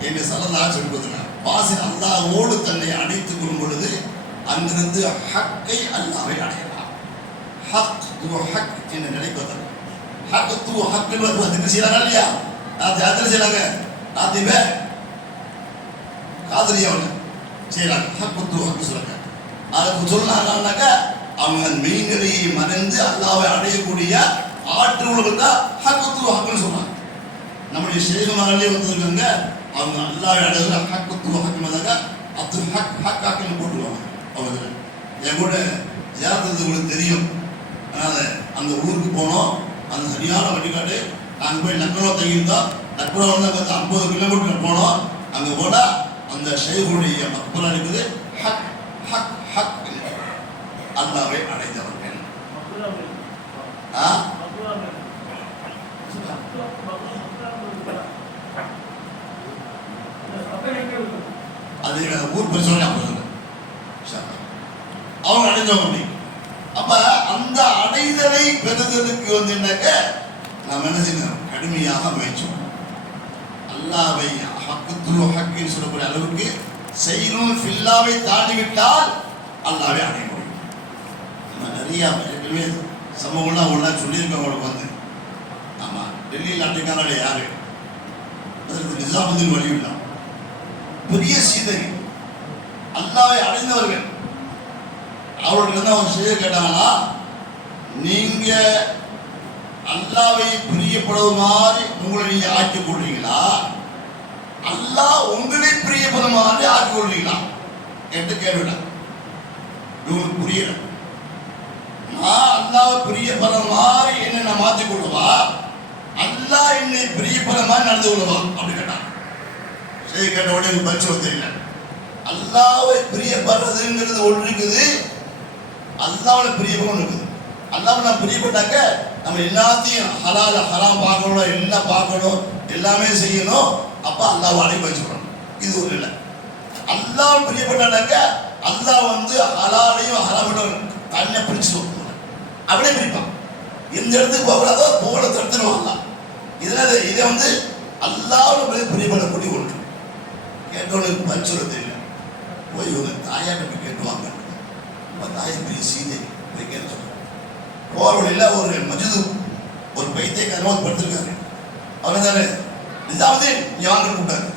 என்று ஸல்லல்லாஹு அலைஹி வஸல்லம் வாசில் அல்லாஹ்வோடு தன்னை அணைத்துக் கொள்ளும் பொழுது அங்கிருந்து ஹக்கை அல்லாஹ்வை அடையலாம். ஹக் து ஹக் என்று நினைப்பது, ஹக் து ஹக் என்பது அதுக்கு செய்யறாங்க இல்லையா? அது செய்யறாங்க, நாத்திபே காதலியவங்க செய்யறாங்க, ஹக் து ஹக் சொல்றாங்க. அதுக்கு சொன்னாங்கன்னாக்க அவங்க மெய்நிலையை மறந்து அல்லாஹ்வை அடையக்கூடிய ஆற்றல் உள்ளவங்க ஹக் து ஹக்னு சொல்றாங்க. நம்முடைய ஷேகுமாரிலே வந்திருக்காங்க, அவங்க அல்லாஹ்வை அடையற ஹக் து ஹக் என்பதாக அப்துல் ஹக் ஹக் ஹக்னு போட்டுருவாங்க. அவங்க என் கூட ஜியாரத்து உங்களுக்கு தெரியும். அதனால அந்த ஊருக்கு போனோம், அந்த சரியான வழிகாட்டு. நாங்கள் போய் லக்னோ தங்கியிருந்தோம். லக்னோ வந்து 50 கிலோமீட்டர் போனோம். அங்கே போனால் அந்த ஷேகுடைய மக்பரா இருக்குது. ஹக் ஹக் ஹக் அல்லாஹ்வை அடைந்தவர்கள். அது ஊர் பிரச்சனை அவங்க அடைஞ்சவங்க. அப்ப அந்த அடைதலை பெறுதலுக்கு என்னக்க நாம் என்ன செய்யணும்? கடுமையாக முயற்சியும். அல்லாஹ்வை ஹக்கு ஹக்கு சொல்லக்கூடிய அளவுக்கு சைருன் ஃபில்லாவை தாண்டிவிட்டால் அல்லாஹ்வை அடைய முடியும். நம்ம நிறைய சமூகம்லாம் ஒன்றா சொல்லியிருக்கோம். உங்களுக்கு ஆமாம், டெல்லியில் அட்டைக்காரங்க யாரு? அதற்கு நிஜாமுதீன் வலியுல்லா பெரிய சீதகி, அல்லாஹ்வை அடைந்தவர்கள். அவர்களுக்கு என்ன ஒரு செய்ய கேட்டாங்கன்னா, நீங்க அல்லாஹ்வை பிரியப்படுவது மாதிரி உங்களை நீங்க ஆக்கிக் கொள்றீங்களா, அல்லாஹ் உங்களை பிரியப்படுற மாதிரி ஆக்கிக் கொள்றீங்களா என்று கேட்டுவிட்டான். இவங்களுக்கு புரியல. நான் அல்லாஹ்வை பிரியப்படுற மாதிரி என்னை நான் மாற்றிக் கொள்ளுவா, அல்லாஹ் என்னை பிரியப்படுற மாதிரி நடந்து கொள்ளுவா அப்படி கேட்டான். சரி, கேட்ட உடனே பதில் தெரியல. அல்லாஹ்வை பிரியப்படுறதுங்கிறது ஒன்று இருக்குது, அல்லாஹ்வை பிரியப்படணும் இருக்குது. அல்லாஹ்வை நான் பிரியப்பட்டாக்க நம்ம எல்லாத்தையும் ஹலால் ஹராம் பார்க்கணும், எல்லாம் பார்க்கணும், எல்லாமே செய்யணும். அப்ப அல்லாஹ்வை அடைய வச்சுக்கணும். இது ஒரு இல்லை. அல்லாஹ் பிரியப்பட்டாக்க அல்லாஹ் ஹலாலையும் ஹராமையும் தன்னை பிரிச்சுடுவோம். அப்படியே பிரிப்பான். இந்த இடத்துக்கு போகக்கூடாதோ போகல தடுத்துடுவாங்க. இதை அல்லாஹ்வை பிரியப்படக்கூடிய ஒன்று. கேட்டவனுக்கு பதில் சொல்ல தெரியல. போய் இவங்க தாயாட்ட போய் கேட்டுவாங்க. தாயை பெரிய சீதை போய் கேட்டு சொல்லுவாங்க. போகிற வழியில் ஒரு மஜிது ஒரு பைத்தியக்காரமாக படுத்திருக்காரு. அவன் தானே நிஜாமுதீன் நீ வாங்க கூப்பிட்டாரு.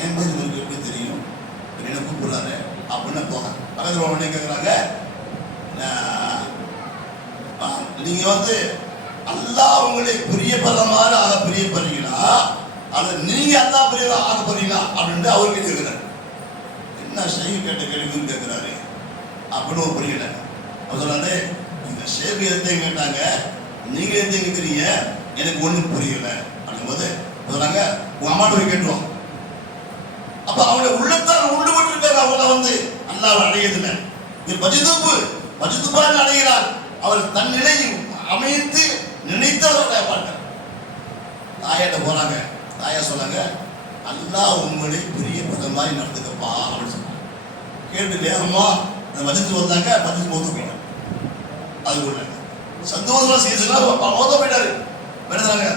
என் பேர் இவருக்கு எப்படி தெரியும்? என்ன கூப்பிடுறாரு அப்படின்னு போக பக்கத்தில் உடனே கேட்குறாங்க, நீங்க அல்லாஹ் உங்களை பிரியப்படுற மாதிரி ஆக பிரியப்படுறீங்களா, அது நீங்க அல்லாஹ் பிரிய ஆக போறீங்களா அப்படின்ட்டு அவருக்கு கேட்கிறாரு. என்ன ஷேக் கேட்ட கேள்வின்னு கேட்கிறாரு அப்படின்னு புரியல. அவர் சொன்னாரு, இந்த ஷேக் எதையும் கேட்டாங்க, நீங்க எதையும் கேட்குறீங்க, எனக்கு ஒன்றும் புரியல அப்படிங்கும்போது சொல்றாங்க, உங்க அம்மாட்ட போய் கேட்டுருவோம். அப்ப அவங்களை உள்ளத்தால் உண்டு விட்டுருக்காரு. அவங்கள அல்லாஹ் அடையதில்லை. மஜிதுபான் அடைகிறார். அவர் தன் நிலையை அமைத்து நினைத்தவர்களை பார்க்கிறார். தாயாட்ட போறாங்க. தாயா சொன்னாங்க, அல்லாஹ் உங்களை பெரிய பதம் மாதிரி நடந்துக்கப்பா அப்படின்னு சொன்னாங்க. கேட்டு அம்மா அந்த மஜித்து வந்தாங்க. மஜித்து மோத போயிட்டார். அதுக்குள்ள சந்தோஷமா செய்ய மோத போயிட்டாரு. வேணுதாங்க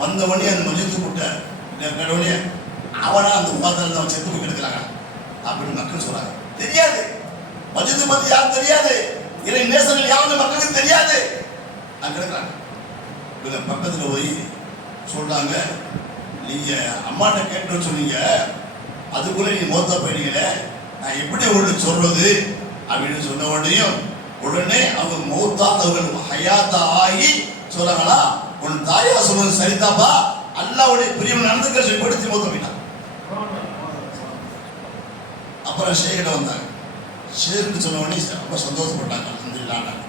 வந்த உடனே அந்த மஜித்து கூட்ட உடனே அவனா அந்த உபாதத்தில் அவன் செத்து போய் கிடக்கிறாங்க அப்படின்னு மக்கள் சொல்றாங்க. தெரியாது மஜித்து பத்தி யாரும் தெரியாது, இறை நேசர்கள் யாரும் மக்களுக்கு தெரியாது. அங்க கிடக்குறாங்க. இவங்க பக்கத்துல போய் சொல்றாங்க, நீங்க அம்மாட்ட கேட்டோன்னு சொன்னீங்க, அதுக்குள்ள நீங்க மோத்தா போயிட்டீங்களே, நான் எப்படி உங்களுக்கு சொல்றது அப்படின்னு சொன்ன உடனே அவங்க மௌத்தானவர்கள் ஹயாத்தா ஆகி சொல்றாங்களா, உன் தாயா சொல்றது சரிதாப்பா, அல்லாஹ்வுடைய பிரியம் நடந்துக்க சொல்லி படுத்தி மௌத்தமிட்டாங்க. அப்புறம் ஷேகிட்ட வந்தாங்க. ஷேருக்கு சொன்ன உடனே ரொம்ப சந்தோஷப்பட்டாங்க. அல்ஹம்துலில்லாஹ்.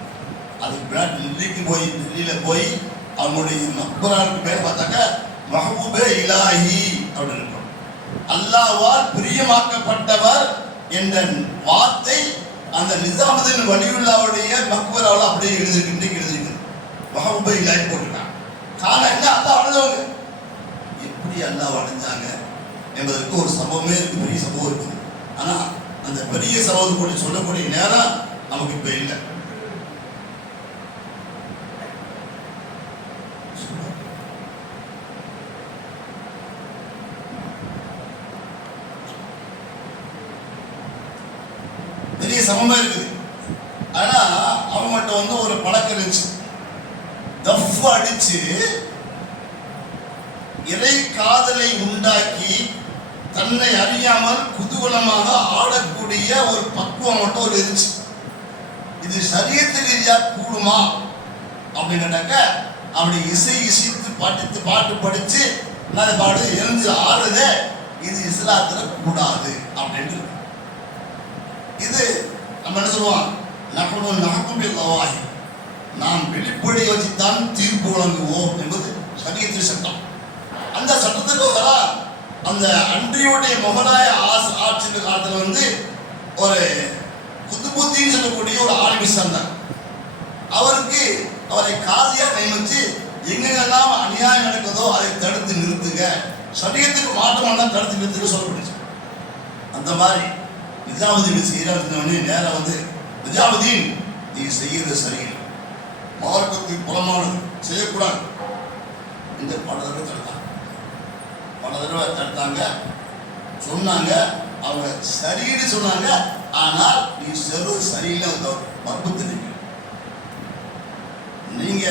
அதுக்கு பின்னாடி டெல்லியில போய் அவங்களுடைய மக்பராவுக்கு பேர் பார்த்தாக்க மஹ்பூபே இலாஹி அப்படின்னு இருக்கும். அல்லாஹ்வால் பிரியமாக்கப்பட்டவர் என்ற வார்த்தை அந்த நிசாமுதீன் வலியுல்லாவுடைய மக்பராவில் அப்படியே எழுதிருக்கு. மஹ்பூபே இலாஹி போட்டுட்டாங்க. காரணம் என்ன? அல்லாஹ் அடைஞ்சவங்க. எப்படி அல்லாஹ் அடைஞ்சாங்க என்பதற்கு ஒரு சம்பவமே இருக்கு, பெரிய சம்பவம் இருக்குது. ஆனா அந்த பெரிய சம்பவத்தை சொல்லக்கூடிய நேரம் நமக்கு இப்ப இல்லை. பெரிய சமமா இருக்குது. ஆனா அவங்ககிட்ட ஒரு பழக்கம் இருந்துச்சு. தஃப் அடிச்சு இறை காதலை உண்டாக்கி தன்னை அறியாமல் குதூகலமாக ஆடக்கூடிய ஒரு பக்குவம் மட்டும் ஒரு இருந்துச்சு. இது ஷரியத்து ரீதியா கூடுமா அப்படின்னு கேட்டாக்க, அப்படி இசைத்து பாட்டு படிச்சு பாடு எழுந்து ஆடுறதே இது இஸ்லாத்துல கூடாது அப்படின்னு. இது நம்ம என்ன சொல்லுவோம், நகக்கும் நாம் வெளிப்படையை வச்சுத்தான் தீர்ப்பு வழங்குவோம் என்பது ஷரியத்து சட்டம். அந்த சட்டத்துக்கு அந்த அன்றையுடைய முகலாய ஆட்சி காலத்தில் ஒரு குத்துபுத்தின்னு சொல்லக்கூடிய ஒரு ஆலிமிஸ் இருந்தார். அவரை காதியா நியமிச்சு எங்கெல்லாம் அநியாயம் நடக்குதோ அதை தடுத்து நிறுத்துங்க, சரியத்துக்கு மாற்றமான தடுத்து நிறுத்துங்க சொல்லப்பட்டுச்சு. அந்த மாதிரி நிஜாமுதீன் செய்யறாருன்னு நேரம் நிஜாமுதீன் நீ செய்யறது சரியில்லை, மார்க்கத்துக்கு புறமானது, செய்யக்கூடாது இந்த பல தடவை தடுத்தாங்க. சொன்னாங்க, அவங்க சரின்னு சொன்னாங்க. ஆனால் நீ சொல்றது சரியில்லை, மறுப்பு தெரிவிக்க. நீங்க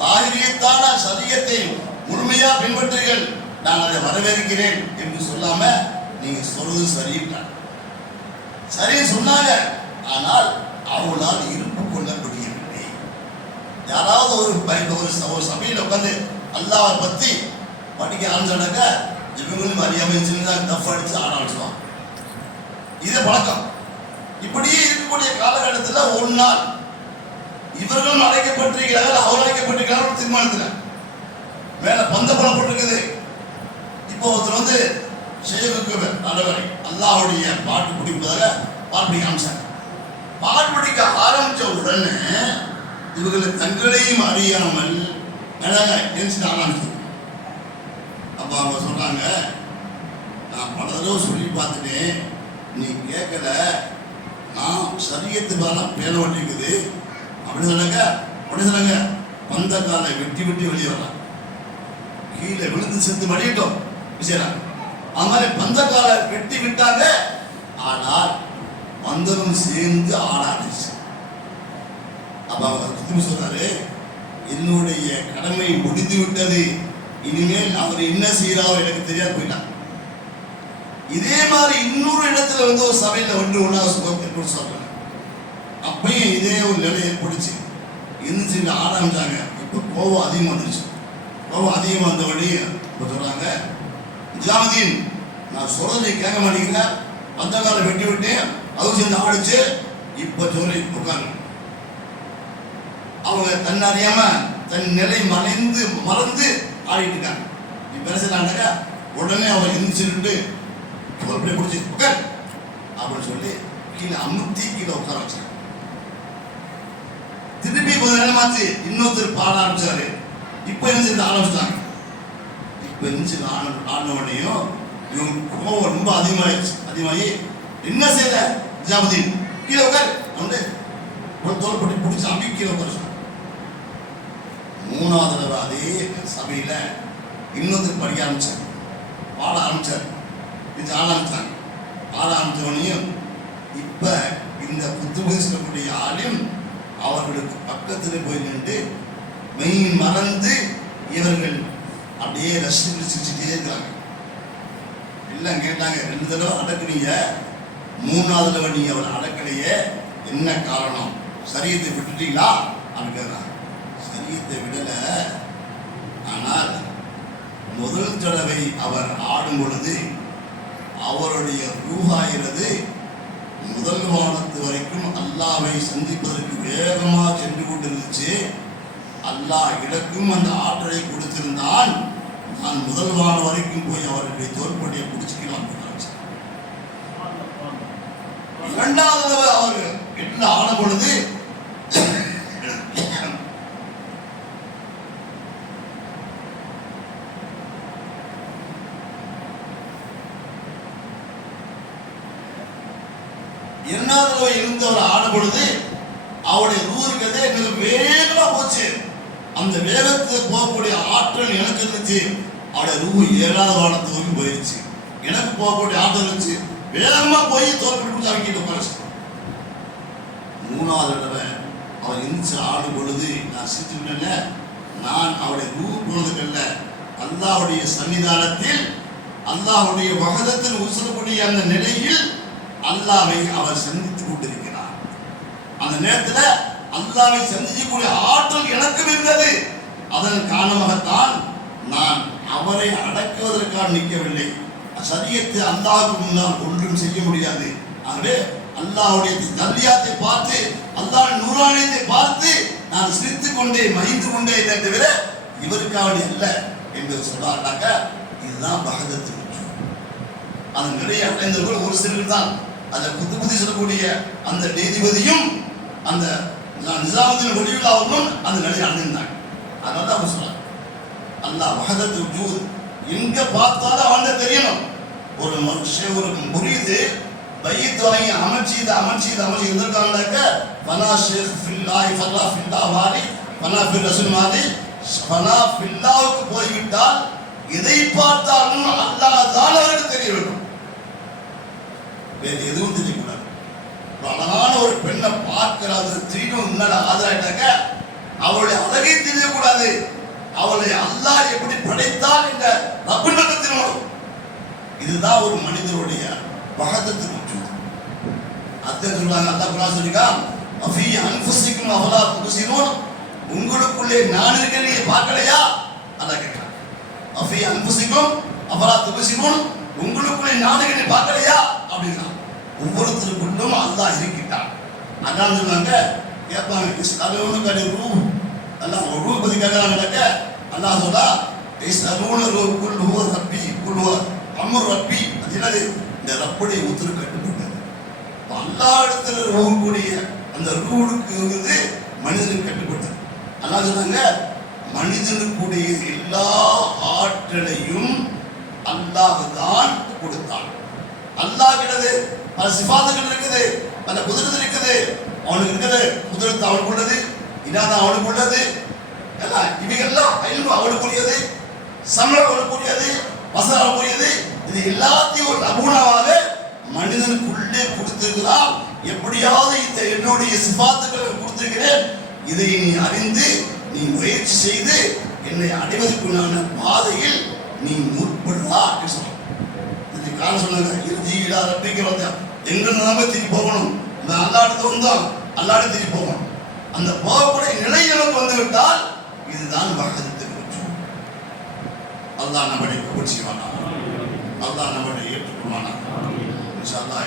லாகிரியத்தான சரியத்தை முழுமையா பின்பற்றுங்கள், நான் அதை வரவேற்கிறேன் என்று சொல்லாம நீங்க சொல்றது சரியில்லை. சரி சொன்னாங்க, ஆனால் அவங்களால் இருப்பு கொள்ள முடியவில்லை. யாராவது ஒரு சபையில் உட்காந்து அல்லாஹ்வை பத்தி படிக்க ஆரம்பிச்சாக்க இவங்களும் அறியாமல் சின்னதாக டஃப் அடிச்சு ஆட ஆரம்பிச்சுவாங்க. இது பழக்கம். இப்படியே இருக்கக்கூடிய காலகட்டத்தில் ஒரு நாள் இவர்களும் அழைக்கப்பட்டிருக்கிறார்கள், அவர் அழைக்கப்பட்டிருக்கிறார்கள் தீர்மானத்தில் மேல பந்த போடப்பட்டிருக்குது. இப்போ ஒருத்தர் ஷேகுக்கு நல்லவரை அல்லாஹ்வுடைய பாட்டு பிடிப்பதாக பாட்டு பிடிக்க ஆரம்பிச்சாங்க. பாட்டு பிடிக்க ஆரம்பிச்ச உடனே இவர்கள் தங்களையும் அறியாமல் டென்ஷன் ஆரம்பிச்சு. அப்போ அவங்க சொல்றாங்க, நான் பல தடவை சொல்லி பார்த்துட்டேன், நீ கேட்கல, நான் சரியத்து பாலம் பேன வட்டிக்குது அப்படின்னு சொன்னாங்க. உடனே சொன்னாங்க, பந்த காலை வெட்டி வெளியே வரலாம், கீழே விழுந்து செத்து மடியிட்டோம் விஷயம். அது மாதிரி பந்த காலை வெட்டி விட்டாங்க. ஆனால் பந்தரும் சேர்ந்து ஆடாச்சு. அப்ப அவர் திரும்பி சொல்றாரு, என்னுடைய கடமை முடிந்து விட்டது, இனிமேல் அவர் என்ன செய்யறாரோ எனக்கு தெரியாது போயிட்டான். இதே மாதிரி இன்னொரு இடத்துல ஒரு சபையில ஒன்றாவது சுகத்தை சொல்றாங்க. அப்பயும் இதே ஒரு நிலை ஏற்படுச்சு. இருந்துச்சு ஆரம்பிச்சாங்க. இப்ப கோவம் அதிகமாக வந்துருச்சு. கோவம் அதிகமாக வந்த வழி இப்போ சொல்றாங்க, நிஜாமுதீன் நான் சொல்றதை கேட்க மாட்டேங்கிற, அந்த காலம் வெட்டி விட்டேன், அது சேர்ந்து ஆடிச்சு, இப்ப சொல்லி உட்காரு. அவங்க தன்னை அறியாம தன் நிலை மறந்து ஆடிட்டு இருக்காங்க. இப்ப என்ன செய்யறாங்க, உடனே அவர் இருந்துச்சுட்டு பிடிச்சி உட்கார் அப்படின்னு சொல்லி கீழே அமுத்தி கீழே உட்கார வச்சாங்க. திருப்பி கொஞ்ச நேரமாச்சு, இன்னொருத்தர் பாட ஆரம்பிச்சாரு. இப்ப என்ன ஆரம்பிச்சிட்டாங்க. இப்ப என்ன ஆடினோடனையும் இவங்க கோவம் ரொம்ப அதிகமாகி என்ன செய்யற நிஜாமுதீன் கீழே உட்கார் வந்து தோல் பட்டி பிடிச்சி அம்பி கீழே உட்கார சொன்னாங்க. மூணாவது தடவை அதே சபையில இன்னொருத்தர் படிக்க ஆரம்பிச்சாங்க, பாட ஆரம்பிச்சாரு. இது ஆரம்பிச்சாங்க. ஆரம்பிச்சவனையும் இப்ப இந்த புத்துபதி சொல்லக்கூடிய ஆளும் அவர்களுக்கு பக்கத்தில் போய் நின்று மெய் மறந்து இவர்கள் அப்படியே ரசித்து சிரிச்சுட்டே இருக்காங்க. எல்லாம் கேட்டாங்க, 2 தடவை அடக்குனீங்க, 3வது தடவை நீங்க அவர் அடக்கலையே, என்ன காரணம்? சரியத்தை விட்டுட்டீங்களா அப்படிங்கிறான். சரியத்தை விடல. ஆனால் முதல் தடவை அவர் ஆடும் பொழுது அவருடைய ரூஹாகிறது முதல் வானத்து வரைக்கும் அல்லாவை சந்திப்பதற்கு வேகமாக சென்று கொண்டிருந்துச்சு. அல்லாஹ் எனக்கும் அந்த ஆற்றலை கொடுத்திருந்தான். நான் முதல் வானம் வரைக்கும் போய் அவருடைய தோற்பட்டியை பிடிச்சிக்கலாம். இரண்டாவது தடவை அவர் எட்டு ஆன பொழுது இரண்டாவது இருந்து அவர் ஆன பொழுது அவருடைய ரூருக்கதே மிக வேகமா போச்சு. அந்த வேகத்துக்கு போகக்கூடிய ஆற்றல் எனக்கு இருந்துச்சு. அவருடைய ரூ 7வது வானத்துக்கு போயிருச்சு. எனக்கு போகக்கூடிய ஆற்றல் இருந்துச்சு. வேகமா போய் தோற்கடிச்சு அமைக்கிட்டு உட்காந்து. 3வது தடவை அவர் எந்திரிச்சு ஆடும் பொழுது நான் சிரிச்சுட்டேன். நான் அவருடைய ரூ போனதுக்கல்ல, அல்லாஹ்வுடைய சன்னிதானத்தில் அல்லாஹ்வுடைய வஹதத்தில் உசரக்கூடிய அந்த நிலையில் அல்லாஹ்வை அவர் சந்தித்துக் கொண்டிருக்கிறார். அந்த நேரத்தில் அல்லாஹ்வை சந்திக்கக்கூடிய ஆற்றல் எனக்கு இருந்தது. அதன் காரணமாகத்தான் நான் அவரை அடக்குவதற்காக நிற்கவில்லை. சரியத்தை அல்லாஹ்வுக்கு முன்னால் ஒன்றும் செய்ய முடியாது. ஆகவே அல்லாஹ்வுடைய தல்லியாத்தை பார்த்து அல்லாஹ்வின் நூறானியத்தை பார்த்து நான் சிரித்துக் கொண்டே மகிழ்ந்து கொண்டே தவிர இவருக்காக அல்ல என்று சொன்னார்னாக்க இதுதான் பகதத்து. அது நிறைய அடைந்தவர்கள் ஒரு சிலர் தான். அந்த புத்தி சொல்லக்கூடிய அந்த நீதிபதியும் அந்த நிசாமுதீன் வலியுல்லா அவர்களும் அந்த நிலையை அடைந்தாங்க. அதனால தான் அவங்க சொல்றாங்க அல்லாஹ் வஹதத்து வஜூத் எங்க பார்த்தாலும் அவன்கிட்ட தெரியணும். ஒரு மனுஷன் ஒரு முரீது பையத்து வாங்கி அமைச்சு இருக்காங்கனாக்க ஃபனா ஷேக் ஃபில்லாஹி ஃபல்லா ஃபில்லா வாரி ஃபனா ஃபில் ரசூல் மாதிரி ஃபனா ஃபில்லாவுக்கு போய்விட்டால் எதை பார்த்தாலும் அல்லாஹ் தான் அவருக்கு தெரிய வேண்டும். வேறு எதுவும் தெரியக்கூடாது. அழகான ஒரு பெண்ணை பார்க்கிறாது திடீர்னு முன்னாடி ஆதராயிட்டாக்க அவளுடைய அழகை தெரியக்கூடாது. அவளை அல்லாஹ் எப்படி படைத்தான் என்ற ரப்பினத்தினோடு இதுதான் ஒரு மனிதனுடைய பகதத்துக்கு அத்தனை சொல்றாங்க. அல்லாஹ் குர்ஆன் சொல்லிருக்கான் அஃபீ அன்ஃபுஸிக்கும் அஃபலா துப்ஸிரூன் உங்களுக்குள்ளே நான் இருக்கேன் நீங்க பார்க்கலையா? அல்லாஹ் கேட்கிறான். அஃபீ அன்ஃபுஸிக்கும் அஃபலா துப்ஸிரூன் உங்களுக்குள்ளே நான் இருக்கேன் பார்க்கலையா அப்படின்னா ஒவ்வொருத்தருக்குள்ளும் அல்லாஹ் இருக்கிட்டான். அதனால சொன்னாங்க கேட்பாங்க இஸ்அலூன கடி ரூஹ் அல்லாஹ் ரூஹ் பத்தி கேட்கறாங்கனாக்க அல்லாஹ் சொல்றா இஸ்அலூன ரூஹ் குல் ஹுவ ரப்பி குல் ஹுவ அம்ரு ரப்பி. அது என்னது? இந்த ரப்புடைய உத்தரவு கட்டுப்பட்டது. அல்லாஹ் இடத்துல ரூஹுடைய அந்த ரூஹுக்கு வந்து மனிதனுக்கு கட்டுப்பட்டது. அல்லாஹ் சொன்னாங்க மனிதனுக்குடைய எல்லா ஆற்றலையும் அல்லாஹ் தான் கொடுத்தான். அல்லாஹ் கிட்டது பல சிபாத்துகள் இருக்குது, பல குதிரத்து இருக்குது. அவனுக்கு இருக்குது குதிரத்து அவனுக்கு உள்ளது, இனாத அவனுக்கு உள்ளது, இவைகள்லாம் அவனுக்குரியது, சமணம் அவனுக்குரியது, வசனம் அவனுக்குரியது. இது எல்லாத்தையும் ஒரு அபூர்ணமாக மனிதனுக்குள்ளே கொடுத்திருக்கிறார். எப்படியாவது இந்த என்னுடைய சிபாத்துக்களை கொடுத்திருக்கிறேன், இதை நீ அறிந்து நீ முயற்சி செய்து என்னை அடைவதற்குண்டான பாதையில் நீ முற்படுவா அப்படின்னு சொல்றான். இதுக்கு காரணம் சொன்னாங்க இறுதியிலா ரப்பிக்கு வந்த எங்க நாம திரும்பி போகணும். அந்த அல்லாடத்து வந்தோம், அல்லாட திரும்பி போகணும். அந்த போகக்கூடிய நிலை நமக்கு வந்து விட்டால் இதுதான் வஹதத்து. அல்லாஹ் நம்முடைய கபூல் செய்வானா, அல்லாஹ் நம்முடைய ஏற்றுக்கொள்வானா. இன்ஷா அல்லாஹ்.